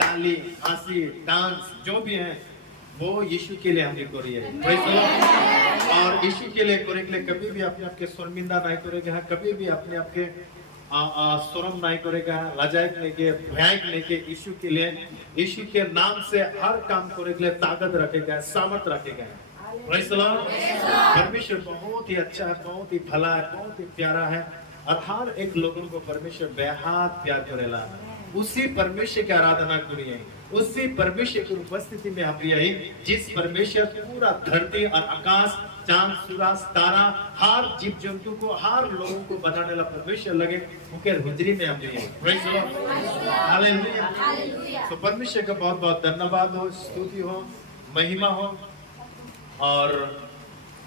ताली, हंसी, डांस जो भी है वो यीशु के लिए हमने करी है। Praise the Lord। और यीशु के लिए करे के लिए कभी भी अपने आप के शर्मिंदा नहीं करेगा, कभी भी अपने आप के शर्म नहीं करेगा, लजायक नहीं के, भयानक नहीं के। यीशु के लिए, यीशु के नाम से हर काम करे के लिए ताकत रखेगा, सामर्थ रखेगा। Praise the Lord। परमेश्वर बहुत ही अच्छा है, बहुत ही भला है, बहुत ही प्यारा है और हर एक लोगों को परमेश्वर बेहद प्यार करेला। उसी परमेश्वर की आराधना करिए, उसी परमेश्वर की उपस्थिति में हम रहिए जिस परमेश्वर पूरा धरती और आकाश, चांद, सूरज, तारा, हर जीव जंतु को, हर लोगों को बनाने वाला परमेश्वर लगे उनके हुजरी में हम रहिए। Praise the lord, hallelujah. तो परमेश्वर का बहुत बहुत धन्यवाद हो, स्तुति हो, महिमा हो और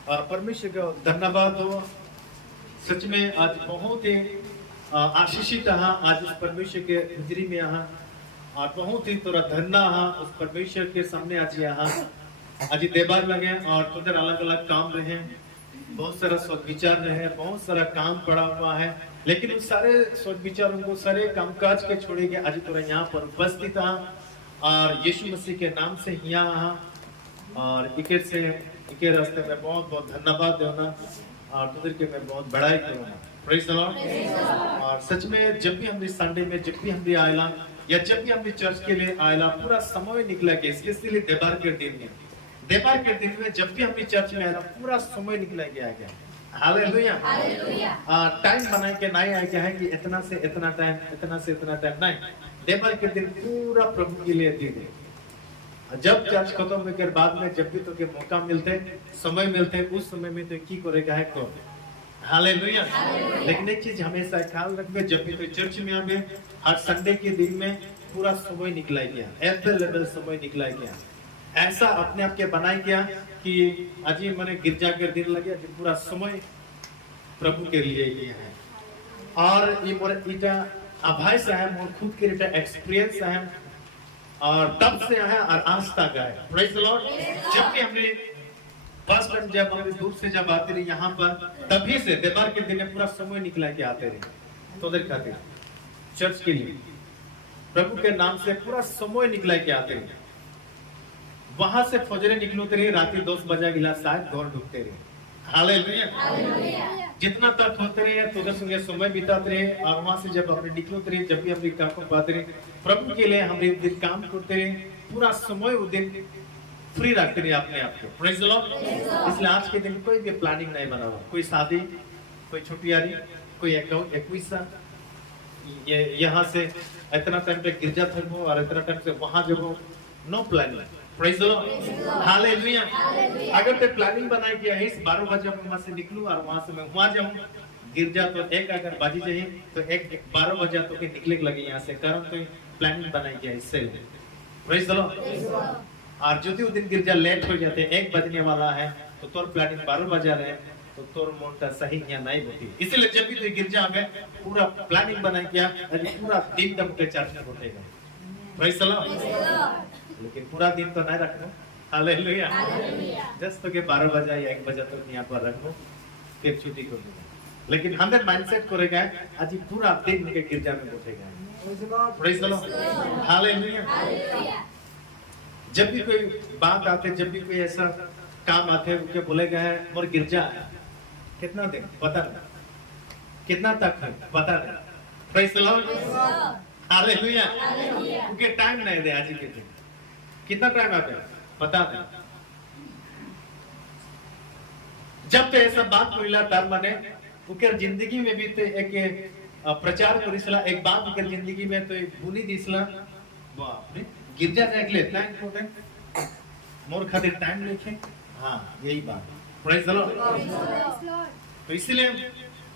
परमेश्वर का धन्यवाद हो। सच में आज बहुत ही आशीषित है आज इस परमेश्वर के हुजरी में यहाँ और बहुत ही तोरा धन्ना है उस परमेश्वर के सामने आज यहाँ आज देवर लगे और उधर अलग अलग काम रहे, बहुत सारा सोच विचार रहे, बहुत सारा काम पड़ा हुआ है, लेकिन उन सारे सोच विचारों को, सारे कामकाज के छोड़ के आज तोरा यहाँ पर उपस्थित है और यीशु मसीह के नाम से यहाँ और इके रास्ते में बहुत बहुत धन्यवाद देना और तुझे के मैं बहुत बड़ाई करूँगा। Praise the Lord. और सच में जब भी हम संडे में जब भी हम आयला या जब भी हम चर्च के लिए आयला पूरा समय निकला के स्पेशली देवार के दिन में जब भी हम चर्च में आयला पूरा समय निकला गया है। हालेलुया। टाइम बना के नहीं आया क्या है कि इतना से इतना टाइम, इतना से इतना टाइम नहीं, देवार के दिन पूरा प्रभु के लिए दे दे। जब चर्च खत्म होने के बाद में जब भी तो के मौका मिलते, समय मिलते, उस समय में तो की करेगा है को। हालेलुया। लेकिन एक चीज हमेशा ख्याल रखबे, जब भी तो चर्च में आवे हर संडे के दिन में पूरा समय निकला गया, अवेलेबल समय निकला गया, ऐसा अपने आप के बनाया गया कि आज मैंने गिरजा के दिन लगे पूरा समय प्रभु के लिए किया है। और ये मोर इटा अभास है, मोर खुद के इटा एक्सपीरियंस है और तब से है और आज तक है। Praise the Lord. जब भी हमने फर्स्ट टाइम जब हम दूर से जब आते रहे यहाँ पर, तभी से देवार के दिन पूरा समय निकला के आते रहे तो उधर खाते चर्च के लिए प्रभु के नाम से पूरा समय निकला के आते रहे। वहां से फजरे निकलते रहे, रात 10 बजे गिला शायद घर ढूंढते रहे। हालेलुया। जितना तक होते रहे तो उधर संगे समय बिताते रहे और वहां से जब अपने निकलते रहे, जब भी हम काम को पाते रहे प्रभु के लिए हम दिन काम करते रहे, पूरा समय उस दिन फ्री रखते रहे अपने आप को। Praise the Lord. इसलिए आज के दिन कोई भी प्लानिंग नहीं बना हुआ, कोई शादी, कोई छुट्टियारी, कोई एक्विसा, ये यहाँ से इतना टाइम पे गिरजा थको और इतना टाइम से वहां जब no planning. Praise the lord, hallelujah. अगर तो प्लानिंग बनाई गया है इस 12 बजे मैं वहां से निकलूं और वहां से मैं वहां जाऊं, गिरजा तो एक अगर बाजी जाए तो एक 12 बजे तो के निकले लगे यहाँ से, कारण तो प्लानिंग बनाई गया इससे। Praise the Lord. और जो उस दिन गिरजा लेट हो जाते, 1 बजने वाला है तो तोर प्लानिंग 12 बजा रहे तो तोर मोटा सही या नहीं होती। इसलिए जब भी तो गिरजा में पूरा प्लानिंग बनाया गया, पूरा दिन दम के चर्च में उठेगा। Praise the Lord. लेकिन पूरा दिन तो नहीं रखना। हालेलुया। जस्ट तो के 12 बजा या 1 बजा तक यहाँ पर रखो, फिर छुट्टी कर दूंगा। लेकिन हमें माइंडसेट करेगा आज पूरा दिन के गिरजा में उठेगा। Praise the lord, hallelujah. जब भी कोई बात आते, जब भी कोई ऐसा काम आते उनके बोलेगा है मोर गिरजा कितना दिन पता नहीं, कितना तक है पता नहीं। Praise the lord, hallelujah. उनके टाइम नहीं दे आज के दिन, कितना टाइम आते पता नहीं। जब तो ऐसा बात मिला तार माने उनके जिंदगी में भी तो एक प्रचार करिसला, एक बात उनके जिंदगी में तो भूली दिसला, बाप रे गिरजा जाए के लिए इतना इम्पोर्टेंट, मोर खातिर टाइम लिखे। हाँ यही बात। Praise the Lord. तो इसलिए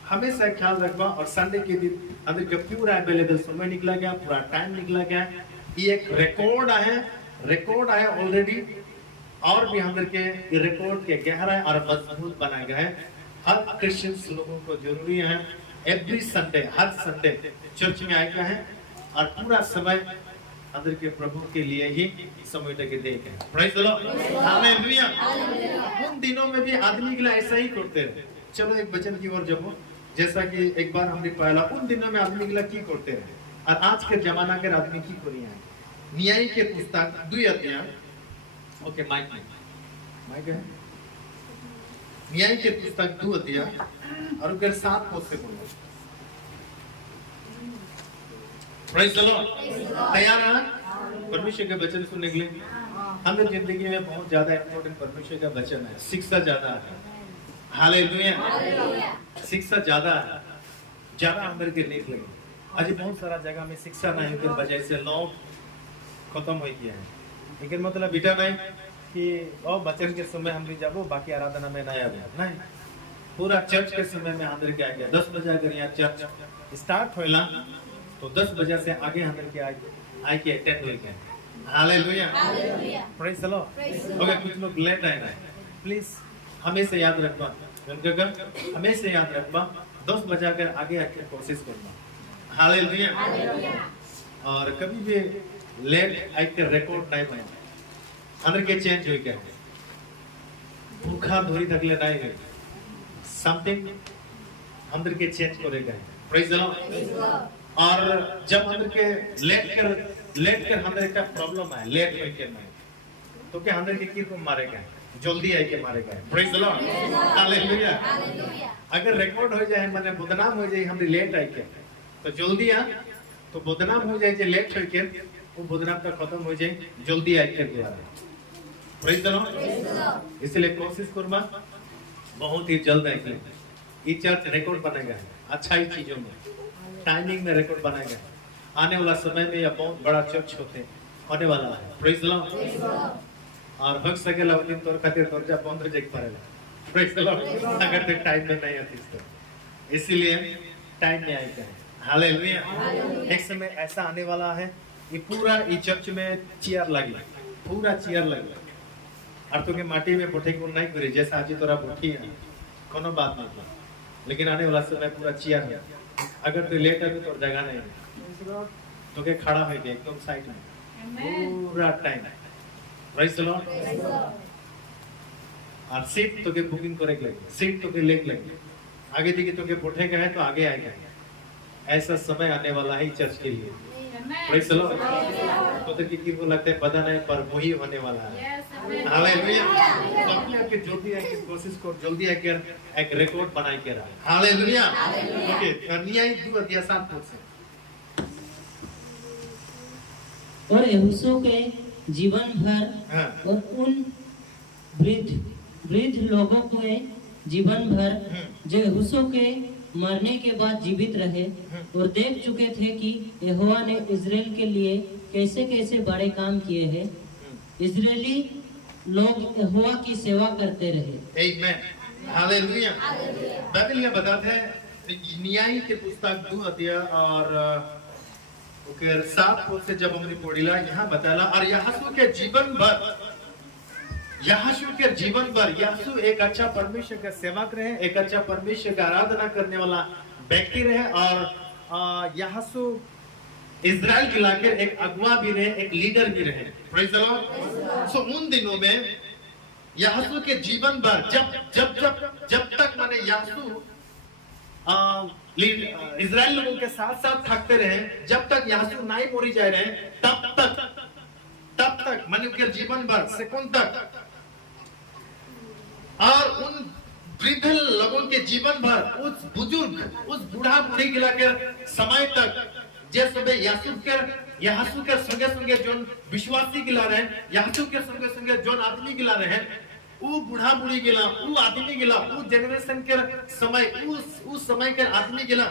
हमेशा ख्याल रखबा और संडे के दिन अंदर का पूरा अवेलेबल समय निकला गया, पूरा टाइम निकला गया। ये एक रिकॉर्ड है ऑलरेडी और भी हम के रिकॉर्ड के गहरा और मजबूत बना गया है। हर क्रिश्चियंस लोगों को जरूरी है एवरी संडे, हर संडे चर्च में आए हैं और पूरा समय अंदर के प्रभु के लिए ही समय के देखे। Praise the lord, hallelujah. उन दिनों में भी आदमी के लिए ऐसा ही करते रहे। चलो एक वचन की ओर जब जैसा कि एक बार हमने पहला उन दिनों में आदमी के लिए की करते रहे और आज के जमाना के आदमी की करी है न्याय के पुस्तक 2 अध्याय, ओके माइक है, न्याय के पुस्तक 2 अध्याय और उनके 7 पद से बोलो। Praise the Lord. तैयार हैं परमेश्वर के वचन सुनने के लिए? हमें जिंदगी में बहुत ज्यादा इम्पोर्टेंट परमेश्वर का वचन है, शिक्षा ज्यादा है। हालेलुया। शिक्षा ज्यादा है, ज्यादा अंदर के लेख लगे। आज बहुत सारा जगह में शिक्षा नहीं के वजह से लोग खत्म हो गया है। लेकिन मतलब बेटा नहीं कि और वचन के समय हम भी जाबो बाकी आराधना में नहीं आवे नहीं, पूरा चर्च के समय में अंदर के आ गया। 10 बजे अगर यहाँ चर्च स्टार्ट होला तो 10 बजे से आगे अंदर के आए के अटेंड हो गए। Hallelujah, praise the Lord. Okay, कुछ लोग लेट आए ना, प्लीज हमेशा याद रखना, हमेशा याद रखना 10 बजे अगर आगे आके कोशिश करना। हालेलुया। और कभी भी लेट आके रिकॉर्ड नहीं बना, अंदर के चेंज हो गया, भूखा धोरी तकले नहीं गए, समथिंग अंदर के चेंज करेगा। Praise the Lord. और जब अंदर के लेट कर अंदर का प्रॉब्लम है, लेट हो के नहीं तो क्या अंदर के की को मारेगा, जल्दी आई के मारेगा। Praise the lord. हालेलुया। अगर रिकॉर्ड हो जाए माने बदनाम हो जाए हम लेट आई के तो जल्दी आ तो बदनाम हो जाए जे लेट हो के वो बदनाम का खत्म हो जाए जल्दी आई के द्वारा। Praise the Lord. इसलिए कोशिश करना बहुत ही जल्द आई ये चर्च रिकॉर्ड बनेगा, अच्छा ही चीजों में टाइमिंग में रिकॉर्ड बनाएगा। आने वाला समय में यह बहुत बड़ा चर्च होने वाला है। Praise the Lord. और भक्त सकेला दिन तोर खातिर दरजा बंद रह जाए पड़ेगा। Praise the Lord. अगर तो टाइम में नहीं आती तो इसलिए टाइम में आएगा। हालेलुया। एक समय ऐसा आने वाला है ये पूरा ये चर्च में चेयर लगी, पूरा चेयर लगी और तो के माटी में बैठे को नहीं करे जैसा आज तोरा बैठी है कोनो बात नहीं, लेकिन आने वाला समय पूरा चेयर है। अगर तो लेट है तो जगह नहीं तो के खड़ा हो गया एकदम साइड में पूरा टाइम। Praise the Lord. और सीट तो के बुकिंग करे लगे, सीट तो के लेक लगे, आगे देखिए तो के बैठे गए तो आगे आएगा। ऐसा समय आने वाला है चर्च के लिए। Praise the Lord. तो की को लगता है पता नहीं पर वही होने वाला है। हालेलुया। तो अपने आपके जल्दी आके कोशिश कर, जल्दी आके एक रिकॉर्ड बनाई के रहा। हालेलुया। ओके, न्याय 2 अध्याय 7 पद से। और यहोशू के जीवन भर और उन वृद्ध लोगों के जीवन भर जो यहोशू के मरने के बाद जीवित रहे और देख चुके थे कि यहोवा ने इजराइल के लिए कैसे कैसे बड़े काम किए हैं, इजरायली लोग यहोवा की सेवा करते रहे। आमेन। हालेलुया। बाइबल में बताते हैं न्याय के पुस्तक 2 अध्याय और ओकर 7 पद से जब हमने पढ़िला यहाँ बताला और यहोशू के जीवन भर यहोशू एक अच्छा परमेश्वर का सेवक रहे, एक अच्छा परमेश्वर का आराधना करने वाला व्यक्ति रहे और यहोशू इजराइल के लाके एक अगुवा भी रहे, एक लीडर भी रहे। Praise the Lord. सो उन दिनों में यहोशू के जीवन भर जब तक माने यहोशू इजराइल लोगों के साथ साथ थकते रहे, जब तक यहोशू नहीं मोरी जा रहे तब तक माने उनके जीवन भर सेकंड तक और उन वृद्ध लोगों के जीवन भर उस बुजुर्ग उस बूढ़ा बूढ़ी गिला के समय तक जैसे यहोशू के संगे जो विश्वासी गिला रहे, यहोशू के संगे जो आदमी गिला रहे, वो बूढ़ा बूढ़ी गिला, वो आदमी गिला, वो जनरेशन के समय उस समय के आदमी गिला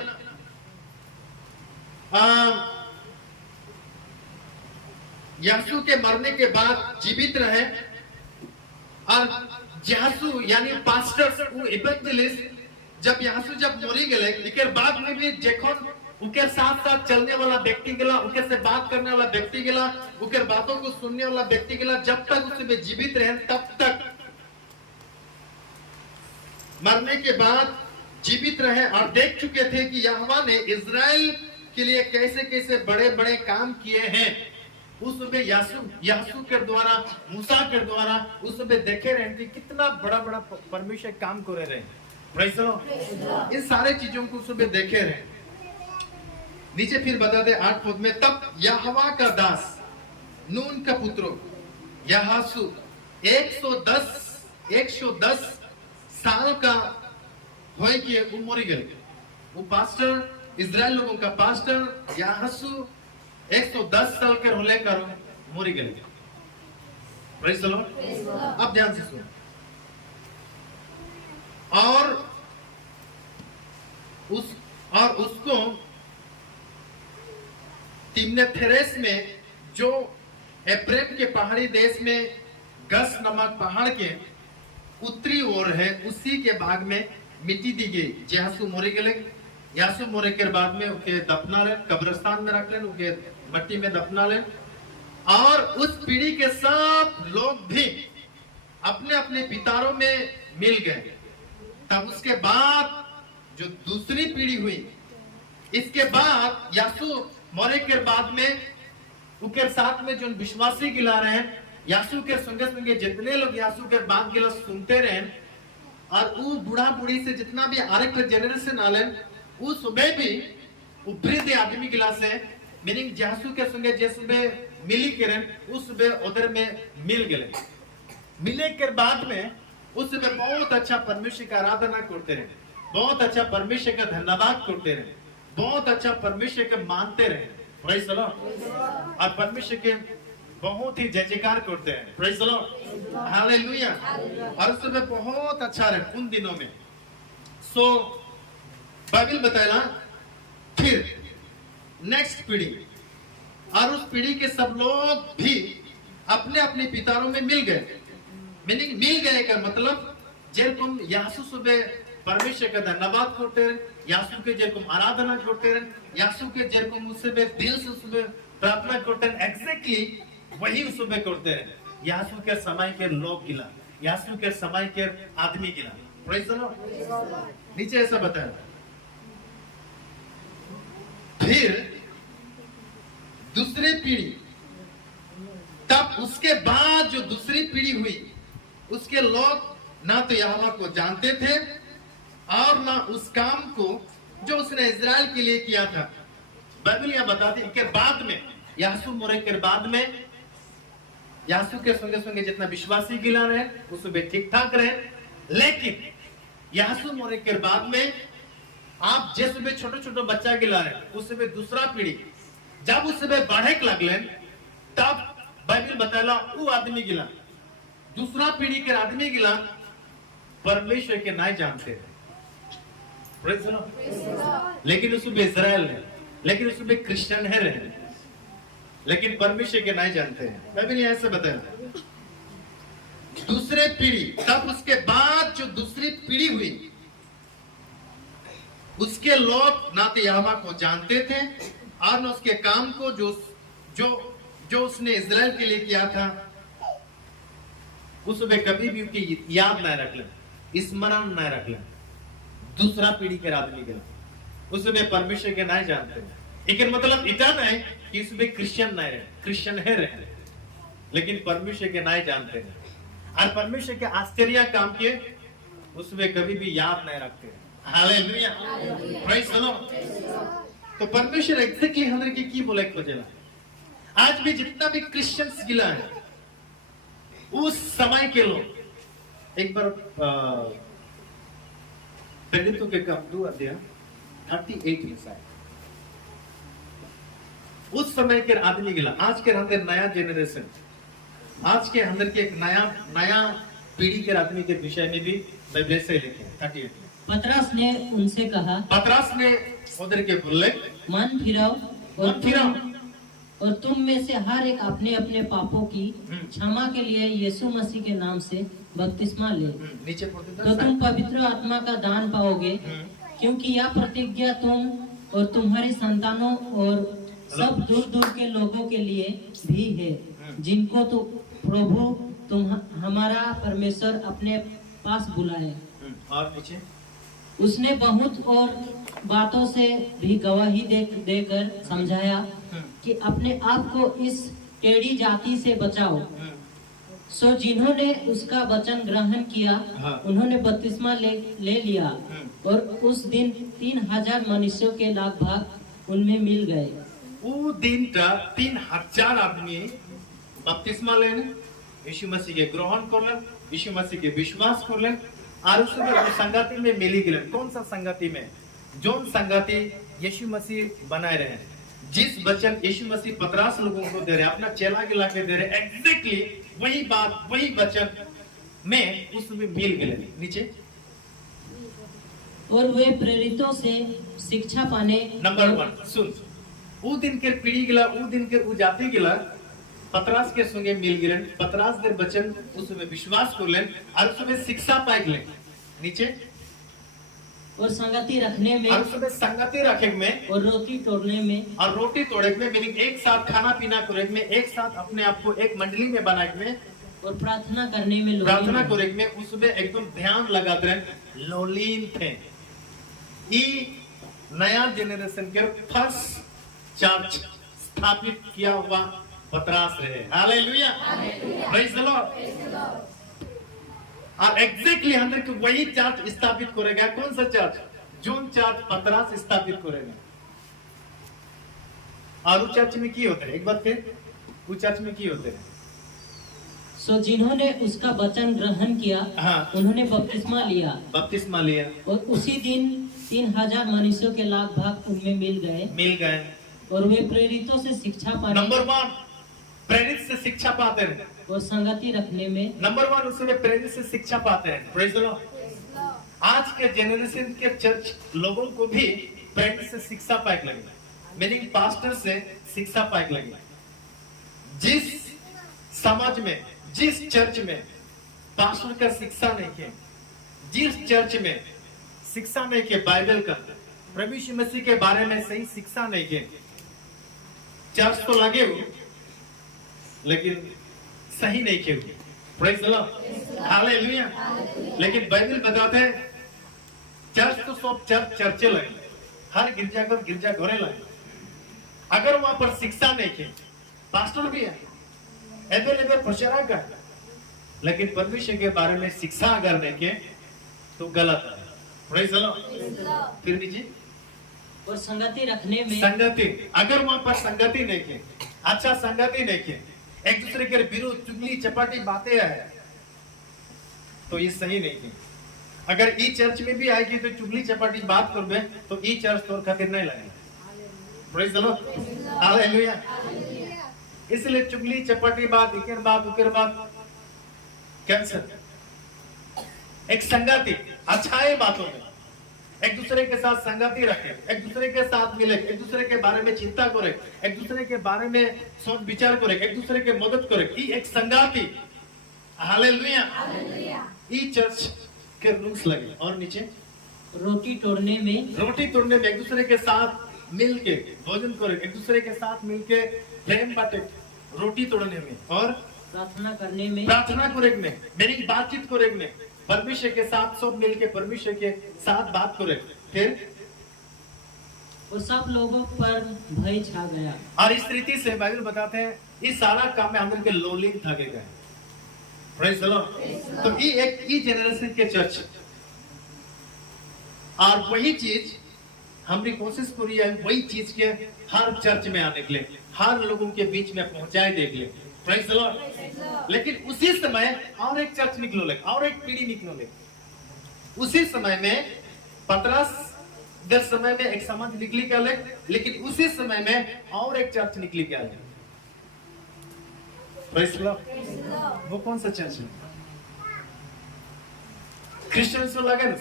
यहोशू के मरने के बाद जीवित रहे। और यहोशू यानी पास्टर वो इवेंजलिस्ट जब यहोशू मरी गए इसके बाद में भी जखन उनके साथ साथ चलने वाला व्यक्ति गिला, उनके से बात करने वाला व्यक्ति गिला, उनके बातों को सुनने वाला व्यक्ति गिला, जब तक उसमें जीवित रहे तब तक मरने के बाद जीवित रहे और देख चुके थे कि यहोवा ने इजराइल के लिए कैसे कैसे बड़े बड़े काम किए हैं। उस समय यहोशू के द्वारा, मूसा के द्वारा उस समय देखे रहे कि कितना बड़ा बड़ा परमेश्वर काम कर रहे हैं। Praise the Lord. इन सारे चीजों को उस समय देखे रहे। नीचे फिर बता दे 8 पद में, तब यहोवा का दास नून का पुत्रो याहासु 110 साल का होय कि वो मरी गए। वो पास्टर इजराइल लोगों का पास्टर याहासु 110 साल के होले कर मरी गए। Praise the Lord. अब ध्यान से सुनो। और उसको तिम्नथेरेस में जो एप्रेम के पहाड़ी देश में गस नामक पहाड़ के उत्तरी ओर है, उसी के भाग में मिट्टी दी गई। यासु मोरे गए। यासु मोरे के बाद में उनके दफना ले, कब्रिस्तान में रख ले, उनके मट्टी में दफना ले। और उस पीढ़ी के सब लोग भी अपने अपने पितारों में मिल गए। तब उसके बाद जो दूसरी पीढ़ी हुई, इसके बाद यासु मोरे के बाद में उनके साथ में जो विश्वासी गिला रहे हैं, यासु के संगे संगे जितने लोग यासु के बात गिला सुनते रहे, और वो बूढ़ा बूढ़ी से जितना भी आरेख जनरेशन आले, वो सुबह भी वो वृद्ध आदमी गिला से मीनिंग यासु के संगे जे सुबह मिली करें, उस सुबह उधर में मिल गए। मिले के बाद में उस समय बहुत अच्छा परमेश्वर का आराधना करते रहे, बहुत अच्छा परमेश्वर का धन्यवाद करते रहे, बहुत अच्छा परमेश्वर के मानते रहे। Praise the Lord. और परमेश्वर के बहुत ही जय जयकार करते हैं। Praise the lord. हालेलुया। और उस समय बहुत अच्छा रहे उन दिनों में। सो बाइबल बताया फिर नेक्स्ट पीढ़ी, और उस पीढ़ी के सब लोग भी अपने अपने पितारों में मिल गए। मीनिंग मिल गए का मतलब जेरकम यासु सुबह परमेश्वर का धन्यवाद करते हैं, यासु के जेरकम आराधना करते हैं, यासु के जेरकम उससे दिल से सुबह प्रार्थना करते हैं, एग्जैक्टली वही सुबह करते हैं। यासु के समय के लोग गिला, यासु के समय के आदमी गिला। Praise the Lord. नीचे ऐसा बताया। फिर दूसरी पीढ़ी, तब उसके बाद जो दूसरी पीढ़ी हुई, उसके लोग ना तो यहोवा को जानते थे और ना उस काम को जो उसने इजराइल के लिए किया था। बाइबल यह बताती है कि बाद में यासु मोरे के बाद में यासु के संगे संगे जितना विश्वासी गिला रहे वो सुबह ठीक ठाक रहे, लेकिन यासु मोरे के बाद में आप जैसे सुबह छोटे छोटे बच्चा गिला रहे, उस सुबह दूसरा पीढ़ी जब उस सुबह बढ़े लगले, तब बाइबल बताला वो आदमी गिला, दूसरा पीढ़ी के आदमी गिला परमेश्वर के नहीं जानते हैं। लेकिन उसमें इजराइल है, लेकिन उसमें क्रिश्चियन है रहे, लेकिन परमेश्वर के नहीं जानते हैं। बाइबल ऐसे बताया। दूसरे पीढ़ी, तब उसके बाद जो दूसरी पीढ़ी हुई, उसके लोग ना तो यहोवा को जानते थे और न उसके काम को जो उसने इजराइल के लिए किया था, उसमें कभी भी उनकी याद नहीं रख ले, स्मरण नहीं रख ले। दूसरा पीढ़ी के आदमी के उसमें परमेश्वर के नहीं जानते, लेकिन मतलब इतना नहीं कि उसमें क्रिश्चियन नहीं रहे, क्रिश्चियन है रहे, लेकिन परमेश्वर के नहीं जानते हैं और परमेश्वर के आश्चर्य काम किए उसमें कभी भी याद नहीं रखते। Hallelujah, praise the Lord. तो परमेश्वर एग्जैक्टली हमारे की बोले खोजेला। आज भी जितना भी क्रिश्चियंस गिला है, उस समय के लोग एक बार प्रेरितों के काम 2 अध्याय 38 में शायद उस समय के आदमी गिला। आज के अंदर नया जेनरेशन, आज के अंदर के एक नया पीढ़ी के आदमी के विषय में भी बाइबल से लिखे 38 में। पतरस ने उनसे कहा, पतरस ने उधर के बोले, मन फिराओ और तुम में से हर एक अपने अपने पापों की क्षमा के लिए यीशु मसीह के नाम से बपतिस्मा ले, नीचे तो तुम पवित्र आत्मा का दान पाओगे, क्योंकि यह प्रतिज्ञा तुम और तुम्हारी संतानों और सब दूर दूर के लोगों के लिए भी है, जिनको तो प्रभु हमारा परमेश्वर अपने पास बुलाए। और नीचे उसने बहुत और बातों से भी गवाही देकर समझाया कि अपने आप को इस टेढ़ी जाति से बचाओ। सो जिन्होंने उसका वचन ग्रहण किया, उन्होंने बपतिस्मा ले लिया और उस दिन 3000 मनुष्यों के लगभग उनमें मिल गए। वो दिन 3000 आदमी बपतिस्मा लेने, यीशु मसीह के ग्रहण कर लें, यीशु मसीह के विश्वास कर लें, और उसमें वो संगति में मिली गिलन। कौन सा संगति में? जो संगति यीशु मसीह बनाए रहे, जिस वचन यीशु मसीह 15 लोगों को दे रहे, अपना चेला गिला के दे रहे, एग्जैक्टली वही बात, वही वचन में उसमें मिल गए। नीचे और वे प्रेरितों से शिक्षा पाने। नंबर 1 सुन, उ दिन के पीढ़ी गिला, उ दिन के उ जाति गिला, पतरास के संगे मिल गिलन, पतरास देर वचन उसमें विश्वास कर लें और उसमें शिक्षा पाए लें। नीचे और संगति रखने में, और उसमें संगति रखे में, और रोटी तोड़ने में, और रोटी तोड़े में, मीनिंग एक साथ खाना पीना करे में, एक साथ अपने आप को एक मंडली में बनाए में, और प्रार्थना करने में, प्रार्थना करे में, उसमें एकदम ध्यान लगाते रहे, लोलीन थे। ये नया जेनरेशन के फर्स्ट चर्च स्थापित किया हुआ पतरास रहे। Hallelujah, praise the Lord. और एग्जैक्टली हम को वही चर्च स्थापित करेगा। कौन सा चर्च? जोन चर्च पतरास स्थापित करेगा। और उस चर्च में की होते हैं? एक बार फिर, उस चर्च में की होते हैं? सो जिन्होंने उसका वचन ग्रहण किया, हाँ, उन्होंने बपतिस्मा लिया, बपतिस्मा लिया, और उसी दिन 3000 मनुष्यों के लगभग उनमें मिल गए। और वे प्रेरितों से शिक्षा पाने। नंबर 1 प्रेरित से शिक्षा पाते हैं, और संगति रखने में। नंबर 1 उसमें प्रेरित से शिक्षा पाते हैं। Praise the Lord. आज के जेनरेशन के चर्च लोगों को भी प्रेरित से शिक्षा पाए लगे, मीनिंग पास्टर से शिक्षा पाए लगे। जिस समाज में, जिस चर्च में पास्टर का शिक्षा नहीं है, जिस चर्च में शिक्षा नहीं है बाइबल का, प्रभु यीशु मसीह के बारे में सही शिक्षा नहीं है, चर्च तो लगे हो लेकिन सही नहीं किए। Praise the lord, hallelujah. लेकिन बाइबल बताते हैं चर्च तो सब चर्चे लगे, हर गिरजाघर गिरजाघरे लगे। अगर वहां पर शिक्षा नहीं की, पास्टर भी है, अवेलेबल प्रचारक है, लेकिन परमेश्वर के बारे में शिक्षा अगर नहीं के तो गलत है। Praise the Lord. फिर नीचे, और संगति रखने में। संगति, अगर वहां पर संगति नहीं की, अच्छा संगति नहीं की, एक दूसरे के विरोध चुगली चपाटी बातें है, तो ये सही नहीं की। अगर ई चर्च में भी आएगी तो चुगली चपाटी बात करबे तो ई चर्च तोर खातिर नहीं लगे। Praise the lord, hallelujah. इसलिए चुगली चपाटी बात, इकर बात उकर बात कैंसर। एक संगति, अच्छाई बातों में एक दूसरे के साथ संगति रखे, एक दूसरे के साथ मिले, एक दूसरे के बारे में चिंता करे, एक दूसरे के बारे में सोच विचार करे, एक दूसरे के मदद करे, ये एक संगति। हालेलुया। ये चर्च के रूल्स लगे। और नीचे, रोटी तोड़ने में, रोटी तोड़ने में, एक दूसरे के साथ मिल के भोजन करे, एक दूसरे के साथ मिल के प्रेम बांटे, रोटी तोड़ने में, और प्रार्थना करने में, प्रार्थना करे में, मेरी बातचीत करे में, परमेश्वर के साथ सब मिलके परमेश्वर के साथ बात करे। फिर और सब लोगों पर भय छा गया। और इस रीति से बाइबल बताते हैं इस सारा काम में हम के लोलिंग थके गए। Praise the Lord. तो ये एक ई जनरेशन के चर्च, और वही चीज हमने कोशिश करी है, वही चीज के हर चर्च में आने के लिए, हर लोगों के बीच में पहुंचाए दे के लिए। Praise the Lord. लेकिन उसी समय और एक चर्च निकलो ले, और एक पीढ़ी निकलो ले। उसी समय में पतरस देर समय में एक समाज निकली क्या ले, लेकिन उसी समय में और एक चर्च निकली क्या ले। Praise the Lord. वो कौन सा चर्च है? क्रिश्चियन तो लगे ना,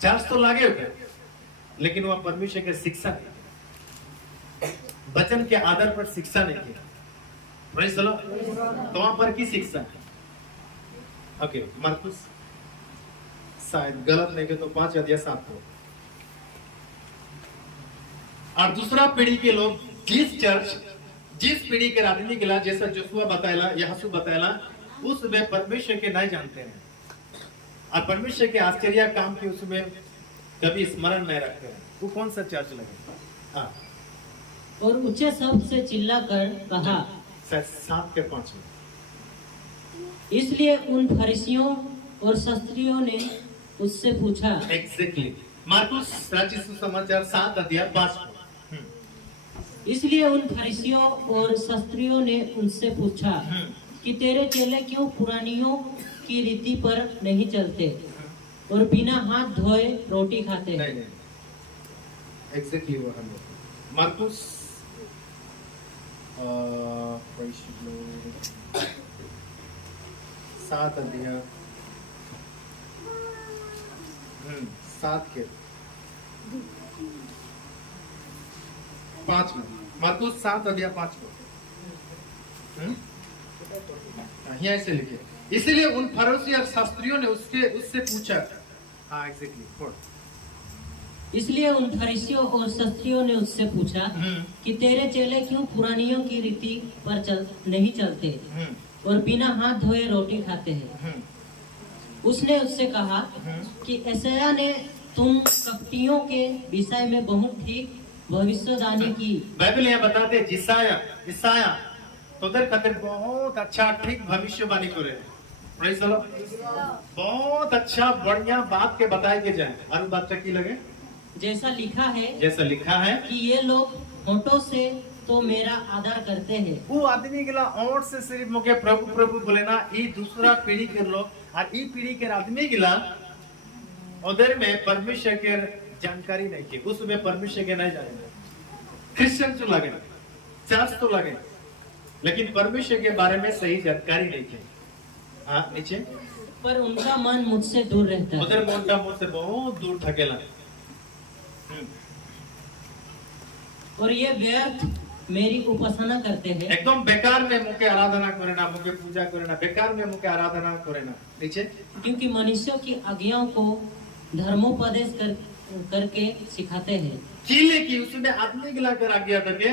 चर्च तो लगे हो, लेकिन वह परमेश्वर के शिक्षा, वचन के आधार पर शिक्षा नहीं की। Praise the Lord. तो वहां पर की शिक्षा है? ओके, मार्कुस शायद गलत नहीं के तो 5 अध्याय 7 को। और दूसरा पीढ़ी के लोग जिस चर्च, जिस पीढ़ी के राजनीति के लिए, जैसा जोशुआ बताया, यहोशू बताया, उस वे परमेश्वर के नहीं जानते हैं, और परमेश्वर के आश्चर्य काम की उसमें कभी स्मरण नहीं रखते हैं। वो कौन सा चर्च लगे? हाँ। और ऊंचे शब्द से चिल्लाकर कहा, 7 के 5 में। इसलिए उन फरीसियों और शास्त्रियों ने उससे पूछा। एग्जैक्टली, मार्कुस रचित सुसमाचार 7 अध्याय 5। इसलिए उन फरीसियों और शास्त्रियों ने उनसे पूछा कि तेरे चेले क्यों पुरानियों की रीति पर नहीं चलते और बिना हाथ धोए रोटी खाते हैं। नहीं एग्जैक्टली वो हम मार्कुस 7 अध्याय 7 के 5 में मार्कुस 7 अध्याय 5 में यहाँ ऐसे लिखे इसलिए उन फरीसी और शास्त्रियों ने उससे पूछा। हाँ एग्जैक्टली इसलिए उन फरीसियों और शास्त्रियों ने उससे पूछा कि तेरे चेले क्यों पुरानियों की रीति पर नहीं चलते और बिना हाथ धोए रोटी खाते हैं। उसने उससे कहा कि यशायाह ने तुम कपटियों के विषय में बहुत ठीक भविष्यवाणी की। बाइबल यहाँ बताते ईसाया तो उधर खातिर बहुत अच्छा ठीक भविष्यवाणी करे। Praise the Lord. बहुत अच्छा बढ़िया बात के बताए के जाए और बात की लगे जैसा लिखा है कि ये लोग होठों से तो मेरा आदर करते हैं। वो आदमी गिला और से सिर्फ मुके प्रभु प्रभु बोले ना ये दूसरा पीढ़ी के लोग और ये पीढ़ी के आदमी गिला उधर में परमेश्वर के जानकारी नहीं की उसमें परमेश्वर के नहीं जाने क्रिश्चियन तो लगे चर्च तो लगे लेकिन परमेश्वर के बारे में सही जानकारी नहीं की। हाँ नीचे पर उनका मन मुझसे दूर रहता है। उधर मोटा मुझसे बहुत दूर थकेला और ये व्यर्थ मेरी उपासना करते हैं। एकदम बेकार में मुके आराधना करे ना मुके पूजा करे ना बेकार में मुके आराधना करे ना। नीचे क्योंकि मनुष्यों की आज्ञाओं को धर्मोपदेश करके सिखाते हैं। किले की उसमें आदमी गिला कर आज्ञा करके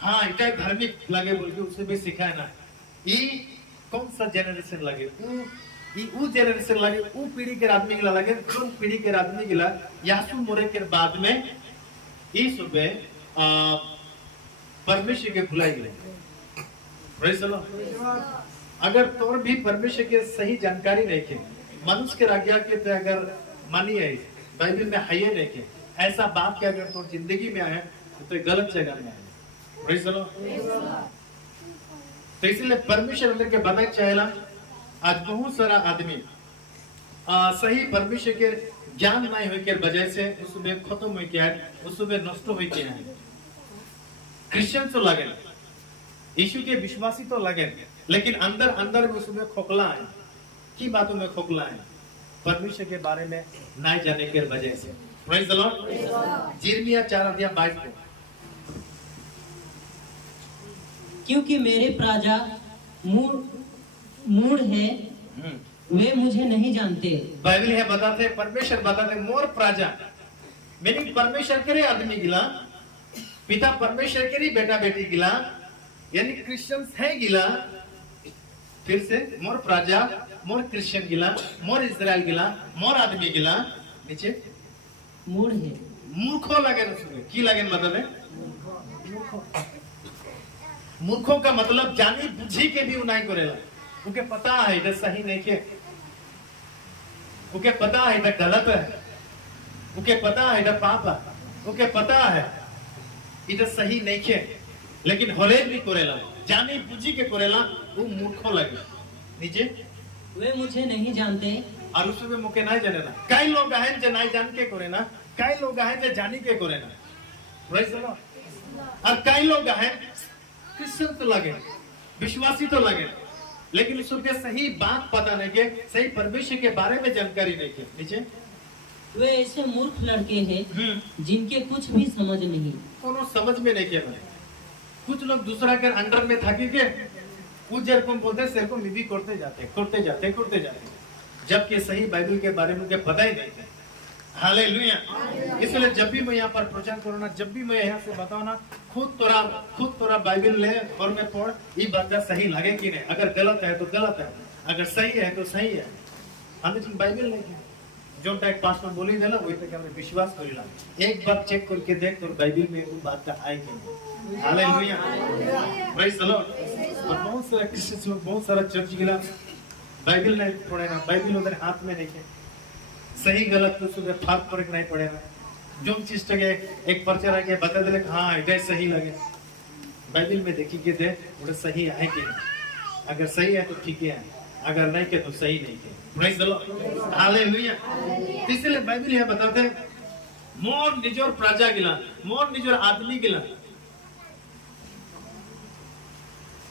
हाँ इतना धार्मिक लगे बोल के उसे भी सिखाए ना। ये कौन सा जेनरेशन लगे वो जेनरेशन लगे वो पीढ़ी के आदमी गिला लगे कौन पीढ़ी के आदमी गिला यासु मोरे के बाद में ये सुबह परमेश्वर के भुलाई गए। Praise the Lord. अगर तोर भी परमेश्वर के सही जानकारी नहीं के मनुष्य के आज्ञा के तो अगर मानी है बाइबल में है नहीं के ऐसा बात के अगर तोर जिंदगी में आए तो गलत जगह में आए। Praise the Lord. तो इसलिए परमेश्वर अंदर के बताए चाहेला आज बहुत सारा आदमी सही परमेश्वर के ज्ञान नहीं हुई के वजह से उसमें खत्म हुई क्या है उसमें नष्ट हुई क्या है। क्रिश्चियन तो लगे यीशु के विश्वासी तो लगे लेकिन अंदर अंदर में उसमें खोखला है की बातों में खोखला है परमेश्वर के बारे में नहीं जाने के वजह से। Praise the Lord. यिर्मयाह 4 अध्याय 22 क्योंकि मेरे प्रजा मूढ़ है वे मुझे नहीं जानते। बाइबल है बताते परमेश्वर बताते मोर प्रजा मीनिंग परमेश्वर के आदमी गिला पिता परमेश्वर के बेटा बेटी गिला यानी क्रिश्चियंस है गिला फिर से मोर प्रजा मोर क्रिश्चियन गिला मोर इजराइल गिला मोर आदमी गिला नीचे मूढ़ है मूर्खों लगे उसमें की लगे मतलब मूर्खों का मतलब जानी बुझी के भी नहीं करेला उनके पता है इधर सही नहीं के उनके पता है इधर गलत है उनके पता है इधर पाप है उनके पता है इधर सही नहीं के लेकिन होले भी करेला जानी बुझी के करेला वो मूर्खों लगे। नीचे वे मुझे नहीं जानते और उसमें मुके नहीं जाने ना कई लोग हैं जो नहीं जान के करे ना कई लोग हैं जो जानी के करे ना। Praise the Lord. और कई लोग हैं क्रिश्चियन तो लगे विश्वासी तो लगे लेकिन उसके सही बात पता नहीं के सही परमेश्वर के बारे में जानकारी नहीं के। नीचे वे ऐसे मूर्ख लड़के हैं जिनके कुछ भी समझ नहीं कोनो समझ में नहीं के कुछ लोग दूसरा के अंडर में थाकी के वो जेरकम बोलते सेरकम भी करते जाते जबकि सही बाइबल के बारे में पता ही नहीं। हालेलुया। इसलिए जब भी मैं यहाँ पर प्रचार करूँ ना जब भी मैं यहाँ से बताऊँ ना खुद तोरा बाइबल ले और मैं पढ़ ये बात सही लगे कि नहीं अगर गलत है तो गलत है अगर सही है तो सही है। हमें बाइबल नहीं जो टाइप पास में बोली देला वही तक हमने विश्वास करेला एक बार चेक करके देख तो बाइबल में वो बात का आए कि नहीं। हालेलुया। Praise the Lord. और बहुत सारा क्रिश्चियन लोग बहुत सारा चर्च गिला बाइबल नहीं पढ़े ना बाइबल उधर हाथ में नहीं है सही गलत तो सुबह फाक फर्क नहीं पड़ेगा जो चीज एक पर्चा रह गया बता दे हाँ इधर सही लगे बाइबल में देखिए थे वो सही है कि नहीं। अगर सही है तो ठीक है, अगर नहीं के तो सही नहीं है। Praise the lord, hallelujah. इसलिए बाइबल यह बताते हैं मोर निजोर प्रजा गिला, मोर निजोर आदमी गिला